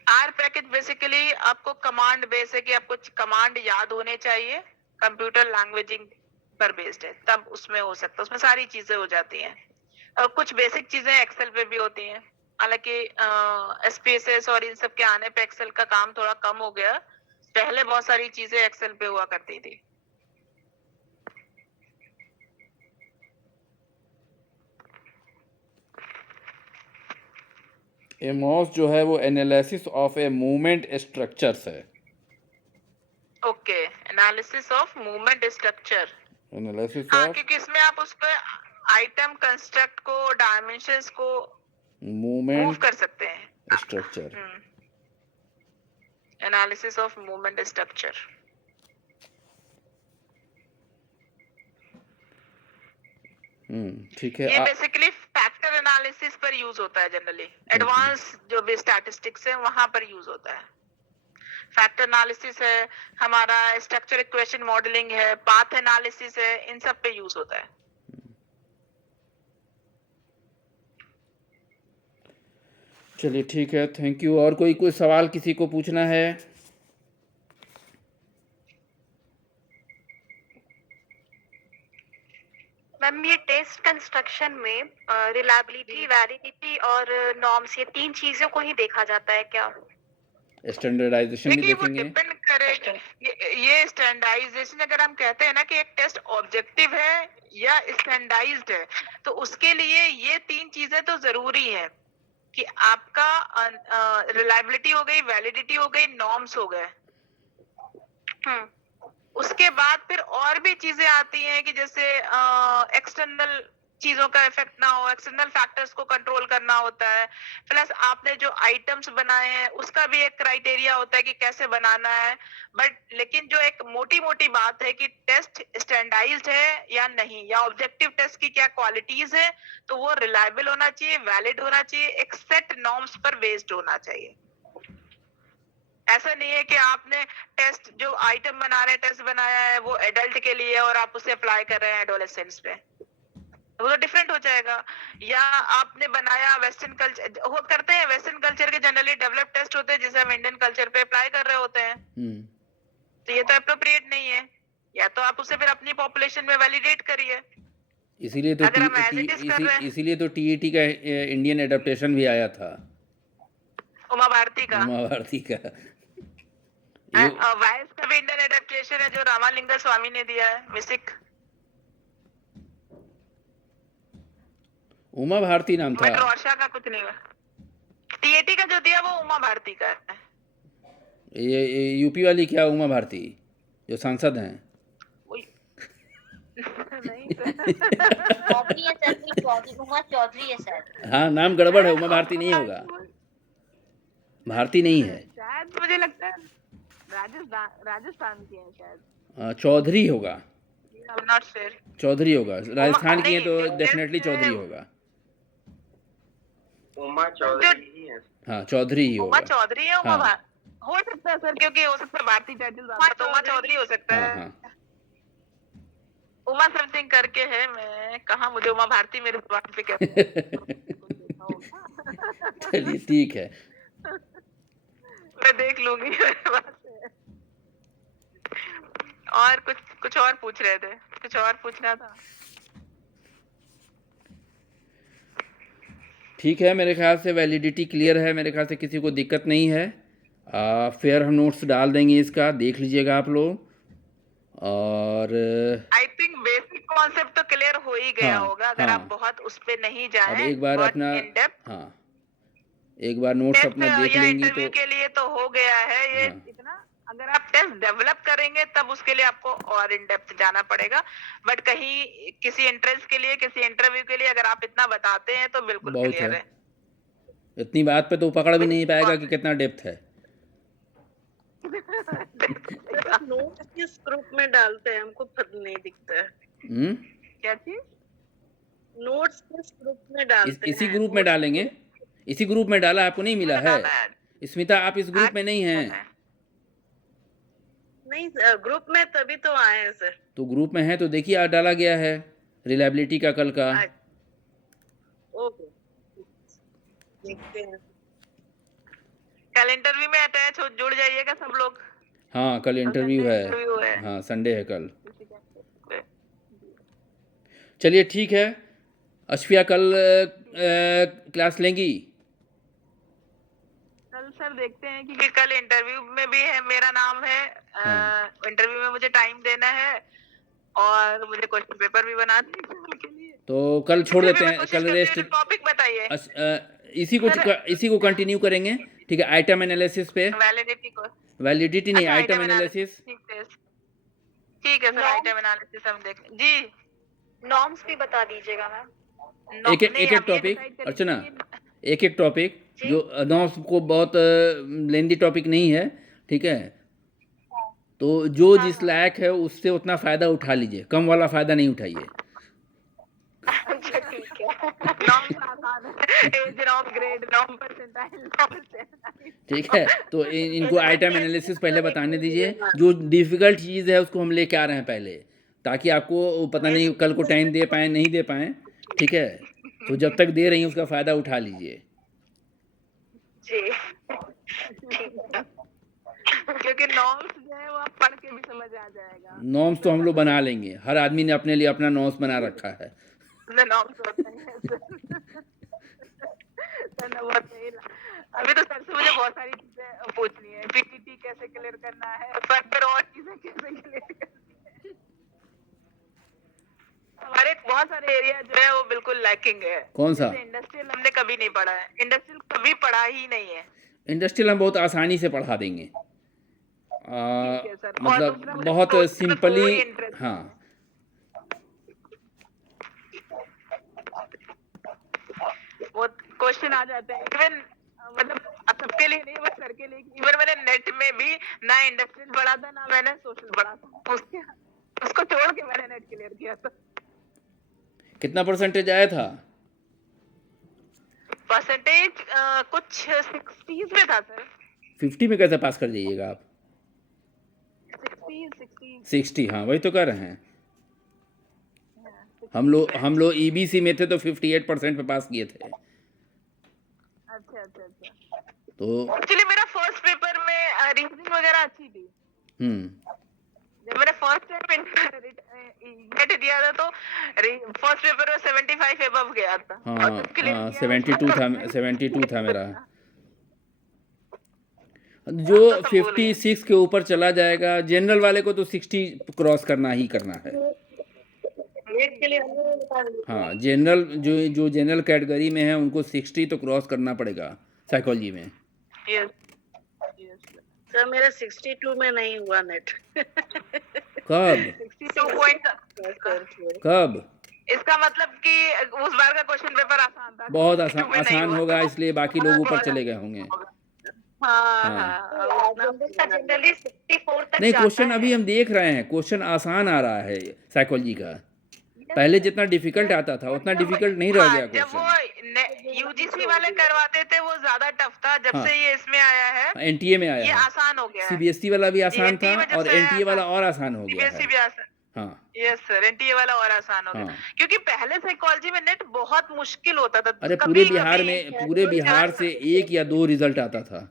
आर पैकेज बेसिकली आपको कमांड बेस है कि आपको कमांड याद होने चाहिए, कंप्यूटर लैंग्वेजिंग पर बेस्ड है, तब उसमें हो सकता है, उसमें सारी चीजें हो जाती हैं। और कुछ बेसिक चीजें एक्सेल पे भी होती हैं, हालांकि एसपीएसएस और इन सब के आने पे एक्सेल का काम थोड़ा कम हो गया। पहले बहुत सारी चीजें एक्सेल पे हुआ करती थी। एमओस जो है वो analysis of a movement structures है। Okay, analysis of movement structure. Analysis हाँ, ऑफ क्योंकि इसमें आप उसको आइटम कंस्ट्रक्ट को, डायमेंशंस को मूव मूवमेंट कर सकते हैं। Structure. Analysis of movement structure. ठीक है। ये बेसिकली फैक्टर एनालिसिस पर यूज होता है जनरली, एडवांस जो भी स्टैटिस्टिक्स है वहां पर यूज होता है। फैक्टर एनालिसिस है हमारा, स्ट्रक्चर इक्वेशन मॉडलिंग है, पाथ एनालिसिस है, इन सब पे यूज होता है। चलिए ठीक है, थैंक यू। और कोई सवाल किसी को पूछना है? मैम ये टेस्ट कंस्ट्रक्शन में रिलायबिलिटी, वैलिडिटी और नॉर्म्स, ये 3 चीजों को ही देखा जाता है क्या? स्टैंडर्डाइजेशन भी देखिए वो देखेंगे। डिपेंड करेगा, ये स्टैंडर्डाइजेशन अगर हम कहते हैं ना कि एक टेस्ट ऑब्जेक्टिव है या स्टैंडर्डाइज्ड है, तो उसके लिए ये 3 चीजें तो जरूरी है कि आपका रिलायबिलिटी हो गई, वैलिडिटी हो गई, नॉर्म्स हो गए। उसके बाद फिर और भी चीजें आती हैं कि जैसे एक्सटर्नल चीजों का इफेक्ट ना हो, एक्सटर्नल फैक्टर्स को कंट्रोल करना होता है। प्लस आपने जो आइटम्स बनाए हैं उसका भी एक क्राइटेरिया होता है कि कैसे बनाना है। बट लेकिन जो एक मोटी मोटी बात है कि टेस्ट स्टैंडर्डाइज्ड है या नहीं, या ऑब्जेक्टिव टेस्ट की क्या क्वालिटीज है, तो वो रिलायबल होना चाहिए, वैलिड होना चाहिए, एक सेट नॉर्म्स पर बेस्ड होना चाहिए। ऐसा नहीं है कि आपने टेस्ट जो आइटम बना रहे हैं, टेस्ट बनाया है वो एडल्ट के लिए और आप उसे अप्लाई कर रहे हैं एडोलेसेंट्स पे, वो तो डिफरेंट हो जाएगा। या आपने बनाया वेस्टर्न कल्चर, वो करते हैं वेस्टर्न कल्चर के जनरली डेवलप टेस्ट होते हैं जिसे हम इंडियन कल्चर पे अप्लाई कर रहे होते हैं, तो ये तो अप्रोप्रिएट नहीं है। या तो आप उसे फिर अपनी पॉपुलेशन में वैलिडेट करिए। इसीलिए तो अगर हम as it is कर रहे हैं, इसीलिए तो टीईटी का इंडियन एडेप्टेशन भी आया था, उमा भारती का, उमा भारती का। वाइस का भी इंडियन एडेप्टेशन है जो रामालिंगा स्वामी ने दिया है, मिसिक उमा भारती नाम था। बट रोशा का कुछ नहीं हुआ। टीएटी का जो दिया वो उमा भारती का है। ये यूपी वाली क्या उमा भारती जो सांसद हैं? नहीं चौधरी है सर, कोई चौधरी, उमा चौधरी है सर। हाँ, नाम गड़बड़ है, उमा भारती नहीं होगा, भारती नहीं है, शायद मुझे लगता है राजस्थान की है शायद। चौधरी होगा, नॉट श्योर। चौधरी होगा। राजस्थान की है तो नहीं, डेफिनेटली चौधरी होगा। उमा चौधरी ही है। हाँ, चौधरी ही उमा होगा। चौधरी है, हाँ। हो सकता है सर, क्योंकि हो सकता है भारतीय टाइटल ज्यादा, तो उमा चौधरी हो सकता हाँ है। हाँ, उमा समथिंग करके है, मैं कहा मुझे उमा भारती मेरे जुबान पे क्या चलिए ठीक है। मैं देख लूंगी। और कुछ और पूछ रहे थे, कुछ और पूछना था? ठीक है, मेरे ख्याल से वैलिडिटी क्लियर है, मेरे ख्याल से किसी को दिक्कत नहीं है। फिर हम नोट्स डाल देंगे, इसका देख लीजिएगा आप लोग। और आई थिंक बेसिक कॉन्सेप्ट तो क्लियर हो ही गया हाँ, होगा, अगर हाँ। आप बहुत उस पे नहीं अब जाए एक बार बहुत अपना इन डेप्थ। हाँ, एक बार नोट्स टेस्ट अपना देख या लेंगी इंटरव्यू तो के लिए तो हो गया है ये हाँ। इतना। अगर आप टेस्ट डेवलप करेंगे तब उसके लिए आपको और इन डेप्थ जाना पड़ेगा। बट कहीं किसी एंट्रेंस के लिए, किसी इंटरव्यू के लिए अगर आप इतना बताते हैं तो बिल्कुल बहुत क्लियर है, है। इतनी बात पे तो पकड़ भी नहीं पाएगा कि कितना डेप्थ है। नोट्स किस ग्रुप में डालते हैं, हमको खुद नहीं दिखता है। क्या चीज? नोट्स किस ग्रुप में डालते इसी हैं? ग्रुप में डालेंगे। इसी ग्रुप में डाला, आपको नहीं मिला है? डाला है। स्मिता, आप इस ग्रुप आज में नहीं हैं? नहीं ग्रुप में तभी तो आए हैं सर। तो ग्रुप में है तो देखिए, आज डाला गया है रिलायबिलिटी का कल का। ओके, देखते हैं। कल इंटरव्यू में अटैच हो, जुड़ जाइएगा सब लोग। हाँ, कल इंटरव्यू है। इंटरव्यू है। हाँ, संडे है कल। चलिए ठीक है। अशफिया कल क्लास लेंगी? कल सर देखते हैं, क्योंकि कल इंटरव्यू में भी है, मेरा नाम है। हाँ। इंटरव्यू में मुझे टाइम देना है और मुझे क्वेश्चन पेपर भी बनाना है कल के लिए। तो कल छोड़ देते हैं, कल रेस्ट। टॉपिक बताइए। इसी को कंटिन्यू करेंगे, ठीक है? आइटम एनालिसिस पे। वैलिडिटी को। वैलिडिटी नहीं, अच्छा, आइटम एनालिसिस। ठीक है सर, आइटम एनालिसिस हम देख जी। नॉर्म्स भी बता दीजिएगा मैम। एक एक टॉपिक, अर्चना, एक टॉपिक जो नॉर्म्स को बहुत लेंदी टॉपिक नहीं है, ठीक है? तो जो जिस लायक है उससे उतना फ़ायदा उठा लीजिए, कम वाला फ़ायदा नहीं उठाइए। अच्छा ठीक है। नॉर्म्स आसान है, age, norm, grade, norm, percentile, norm, standard. ठीक है, तो इनको आइटम एनालिसिस पहले बताने दीजिए। जो डिफ़िकल्ट चीज़ है उसको हम लेके आ रहे हैं पहले, ताकि आपको पता नहीं कल को टाइम दे पाएँ नहीं दे पाएँ, ठीक है? तो जब तक दे रही हैं उसका फ़ायदा उठा लीजिए। जी। क्योंकि नॉर्म्स जो है वो आप पढ़ के भी समझ आ जाएगा। नॉर्म्स तो हम लोग बना लेंगे, हर आदमी ने अपने लिए अपना नॉर्म्स बना रखा है। नॉर्म्स होते हैं सर ना, बहुत सही। अभी तो सर से मुझे बहुत सारी चीजें पूछनी है। पीपीटी कैसे क्लियर करना है, फिर और चीजें कैसे क्लियर करनी है। हमारे बहुत सारे एरिया जो है वो बिल्कुल लैकिंग है। कौन सा? इंडस्ट्रियल हमने कभी नहीं पढ़ा है, इंडस्ट्रियल कभी पढ़ा ही नहीं है। इंडस्ट्रियल हम बहुत आसानी से पढ़ा देंगे। ठीक है सर। और मतलब दूसरा मुझे बहुत सोच में सिंपली। कोई interest हाँ, वो क्वेश्चन आ जाते हैं इवन, मतलब अब सबके लिए नहीं, बस सर के लिए। इवन मैंने नेट में भी ना इंडस्ट्रियल पढ़ा था, ना मैंने सोशल पढ़ा था। उसको छोड़ के मैंने नेट क्लियर किया था। कितना परसेंटेज आया था? परसेंटेज कुछ 60s में था सर। 50 में कैसे पास कर जाइएगा आप? 60, हाँ वही तो कह रहे हैं। हम लोग EBC में थे तो 58% पे पास किए थे। अच्छा। तो एक्चुअली मेरा फर्स्ट पेपर में रीजनिंग वगैरह अच्छी थी। जब मैंने फर्स्ट टाइम नेट दिया था तो फर्स्ट पेपर में 75 एबव गया था। हाँ, 72 था मेरा। जो 56 के ऊपर चला जाएगा, जनरल वाले को तो 60 क्रॉस करना ही करना है। नेट के लिए हमने बता दिया। हाँ, जनरल जो जनरल कैटेगरी में है उनको 60 तो क्रॉस करना पड़ेगा साइकोलॉजी में। यस सर मेरा 62 में नहीं हुआ नेट। कब? 62 पॉइंट। कब? इसका मतलब कि उस बार का क्वेश्चन पेपर आसान था। बहुत 62 में नहीं आसान हुआ। होगा, इसलिए बाकी लोग ऊपर चले गए होंगे। जनरली 64 तक नहीं, जाता क्वेश्चन है। अभी हम देख रहे हैं, क्वेश्चन आसान आ रहा है साइकोलॉजी का। पहले जितना डिफिकल्ट आता था उतना डिफिकल्ट नहीं रह गया जब क्वेश्चन। वो यूजीसी वाले करवाते थे वो ज्यादा टफ था। जब हाँ। से ये इसमें आया है NTA में ये आया है। आसान हो गया है। CBSE वाला भी आसान था NTA में जब और से आया NTA वाला था, और आसान हो गया CBSE है। भी आसान। हाँ, यस सर, NTA वाला और आसान हो गया। हाँ। क्योंकि पहले साइकोलॉजी में नेट बहुत मुश्किल होता था। अरे कभी- पूरे बिहार कभी- में, पूरे बिहार से 1 या 2 रिजल्ट आता था।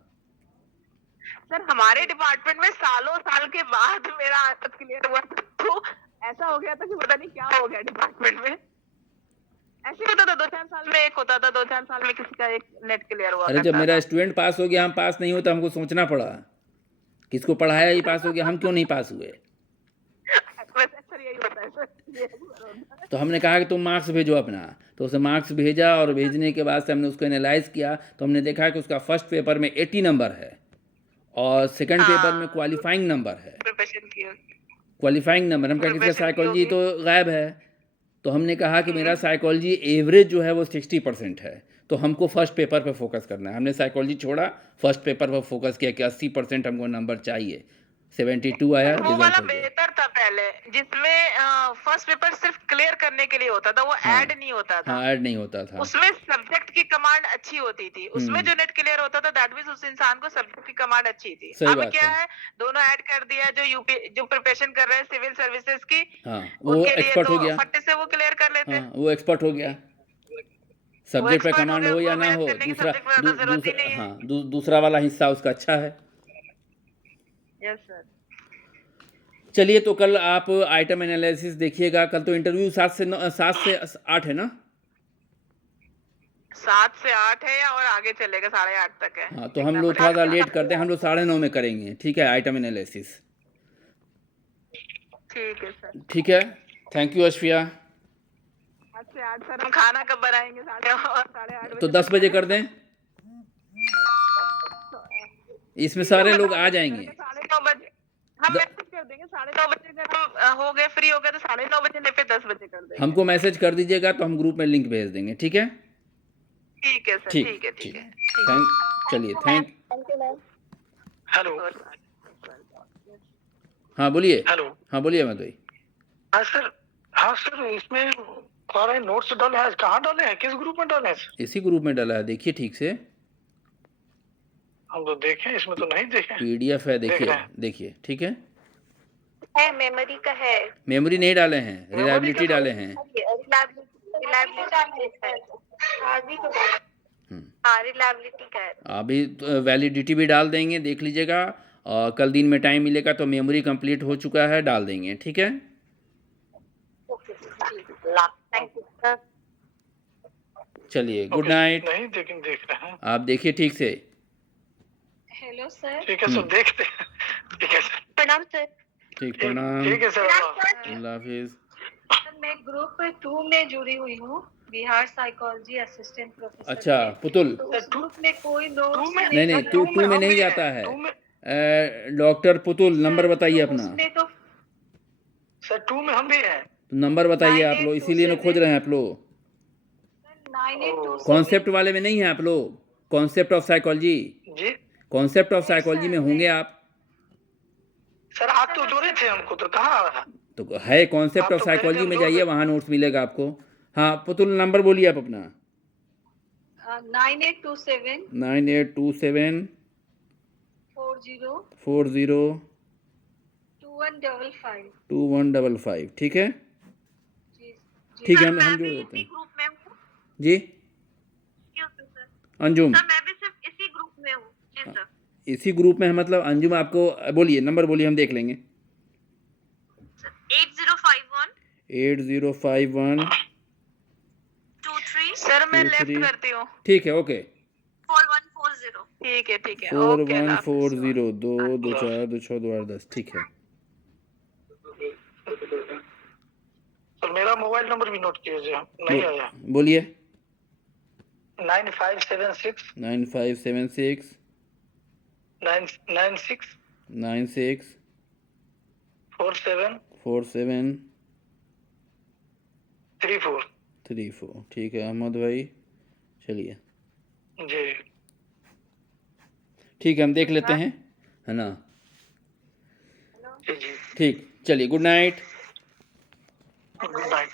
सर हमारे डिपार्टमेंट में सालों साल के बाद मेरा आज तक क्लियर हुआ था। तो ऐसा हो गया था कि पता नहीं क्या हो गया डिपार्टमेंट में। ऐसे होता था, 2-4 साल में एक होता था, 2-4 साल में किसी का एक नेट क्लियर हुआ अरे जब करता मेरा था। स्टूडेंट पास हो गया, हम पास नहीं होता, हमको सोचना पड़ा किसको पढ़ाया ही पास हो गया, हम क्यों नहीं पास हुए। वैसे अक्सर यही होता है सर, ये अक्सर होता है। तो हमने कहा कि तुम मार्क्स भेजो अपना, तो उसने मार्क्स भेजा और भेजने के बाद से हमने उसको एनालाइज किया तो हमने देखा कि उसका फर्स्ट पेपर में 80 नंबर है और सेकंड पेपर में क्वालिफाइंग नंबर है। प्रिपरेशन की होगी। क्वालिफाइंग नंबर, हम कहा कि इसका Preparation की साइकोलॉजी होगी। तो गायब है। तो हमने कहा कि मेरा साइकोलॉजी एवरेज जो है वो 60% है, तो हमको फर्स्ट पेपर पर फोकस करना है। हमने साइकोलॉजी छोड़ा, फर्स्ट पेपर पर फोकस किया कि 80% हमको नंबर चाहिए। 72 आया, वो रिजल्ट वाला हो गया। बेहतर था पहले, जिसमें फर्स्ट पेपर सिर्फ क्लियर करने के लिए होता था, वो हाँ ऐड नहीं होता था। हाँ ऐड नहीं होता था। उसमें सब्जेक्ट की कमांड अच्छी होती थी, उसमें हम्म। जो नेट क्लियर होता था दैट मींस उस इंसान को सब्जेक्ट की कमांड अच्छी थी। सही अब बात क्या है। है, दोनों ऐड कर दिया, जो प्रिपरेशन कर रहे हैं सिविल सर्विसेज की, हाँ वो उनके लिए एक्सपर्ट तो हो गया। फट्टे से वो क्लियर कर लेते हाँ हैं। वो एक्सपर्ट हो गया। वो सब्जेक्ट पे एक्सपर्ट हो कमांड गए, हो या उनको ना मेहनत हो, करने की दूसरा सब्जेक्ट में ज्यादा जरूरत ही दूसरा नहीं है। हाँ दूसरा वाला हिस्सा उसका अच्छा है। Yes sir. चलिए तो कल आप आइटम एनालिसिस देखिएगा। कल तो इंटरव्यू 7 से 8 है ना? 7 से 8 है, और आगे चलेगा 8:30 तक है। हाँ तो हम देखना लोग थोड़ा सा पड़ेगा। लेट करते हैं, हम लोग 9:30 में करेंगे, ठीक है, आइटम एनालिसिस। ठीक है सर। ठीक है, थैंक यू अशफिया। 7 से 8 सर, हम खाना कब बनाएंगे? 8:30 तो बजे। 10 बजे कर दें, इसमें सारे लोग आ जाएंगे। 9:30 बजे हम द- मैसेज कर देंगे। 9:30 बजे अगर हम हो गए, फ्री हो गए, तो 9:30 बजे नहीं, फिर 10 बजे कर देंगे। हमको मैसेज कर दीजिएगा तो हम ग्रुप में लिंक भेज देंगे, ठीक है? ठीक है सर, ठीक ठीक है, ठीक ठीक। है। थैंक चलिए thank. Thank you ma'am. Hello हाँ बोलिए। हेलो। हाँ बोलिए मत भाई। हाँ सर, हाँ सर, इसमें सारे नोट्स डाले हैं, कहाँ डाले हैं, किस ग्रुप में डाले हैं सर? इसी ग्रुप में डाला है, देखिए ठीक से। हम तो देखें, इसमें तो नहीं देखे। PDF है, देख देखिए रहे हैं। देखिए, ठीक है। मेमोरी का है। मेमोरी नहीं डाले हैं, रिलायबिलिटी डाले हैं। रिलायबिलिटी का है। अभी वैलिडिटी भी डाल देंगे, देख लीजिएगा। और कल दिन में टाइम मिलेगा तो मेमोरी कंप्लीट हो चुका है, डाल देंगे, ठीक है। Thank you sir. चलिए गुड ओके, नाइट। नहीं लेकिन देख रहे हैं। आप देखिए ठीक से। Hello sir. ठीक है सर, देखते हैं। ठीक है सर। प्रणाम सर। ठीक, प्रणाम। ठीक है सर। अल्लाह हाफिज। सर मैं ग्रुप 2 में जुड़ी हुई हूँ, बिहार साइकोलॉजी असिस्टेंट प्रोफेसर अच्छा में। पुतुल, तो उस ग्रुप में कोई नोट्स नहीं नहीं, टू में नहीं जाता है। डॉक्टर पुतुल, नंबर बताइए अपना। उसमें तो सर 2 में हम भी हैं। नंबर बताइए आप लोग, इसीलिए ना खोज रहे हैं आप लोग। 9827 कॉन्सेप्ट वाले में नहीं है आप लोग, कॉन्सेप्ट ऑफ साइकोलॉजी। जी कॉन्सेप्ट ऑफ साइकोलॉजी में होंगे आप। सर, आप तो जोड़े थे हमको, तो कहाँ आ रहा? तो है कॉन्सेप्ट आप ऑफ तो कह रहे थे साइकोलॉजी हम में जोड़ जाइए, दें। वहाँ नोट्स मिलेगा आपको। हाँ पुतुल, नंबर बोलिए आप अपना। 9827 9827 40 40 2155। 2155, ठीक है। जी ठीक है, हम जोड़ देते हैं ग्रुप में हूँ। जी। सर अंजुम मैं भी सिर्फ इसी ग्रुप में हूँ। जी सर। इसी ग्रुप में है, मतलब अंजुम आपको बोलिए, नंबर बोलिए, हम देख लेंगे। 8051 8051 23 सर मैं 23 लेफ्ट करती हूँ। ठीक है, ओके। 4140। ठीक है, ठीक है, ओके, अल्लाह हाफिज। 4140 2 2 4 2 6 2 8 10, ठीक है। सर मेरा मोबाइल नंबर भी नोट कीजिए, नहीं आया। बोलिए। 9576 9576 96 96 47 47 34। 34, ठीक है अहमद भाई। चलिए जी ठीक है, हम देख लेते हैं, है ना। जी जी। ठीक, चलिए गुड नाइट। Good night.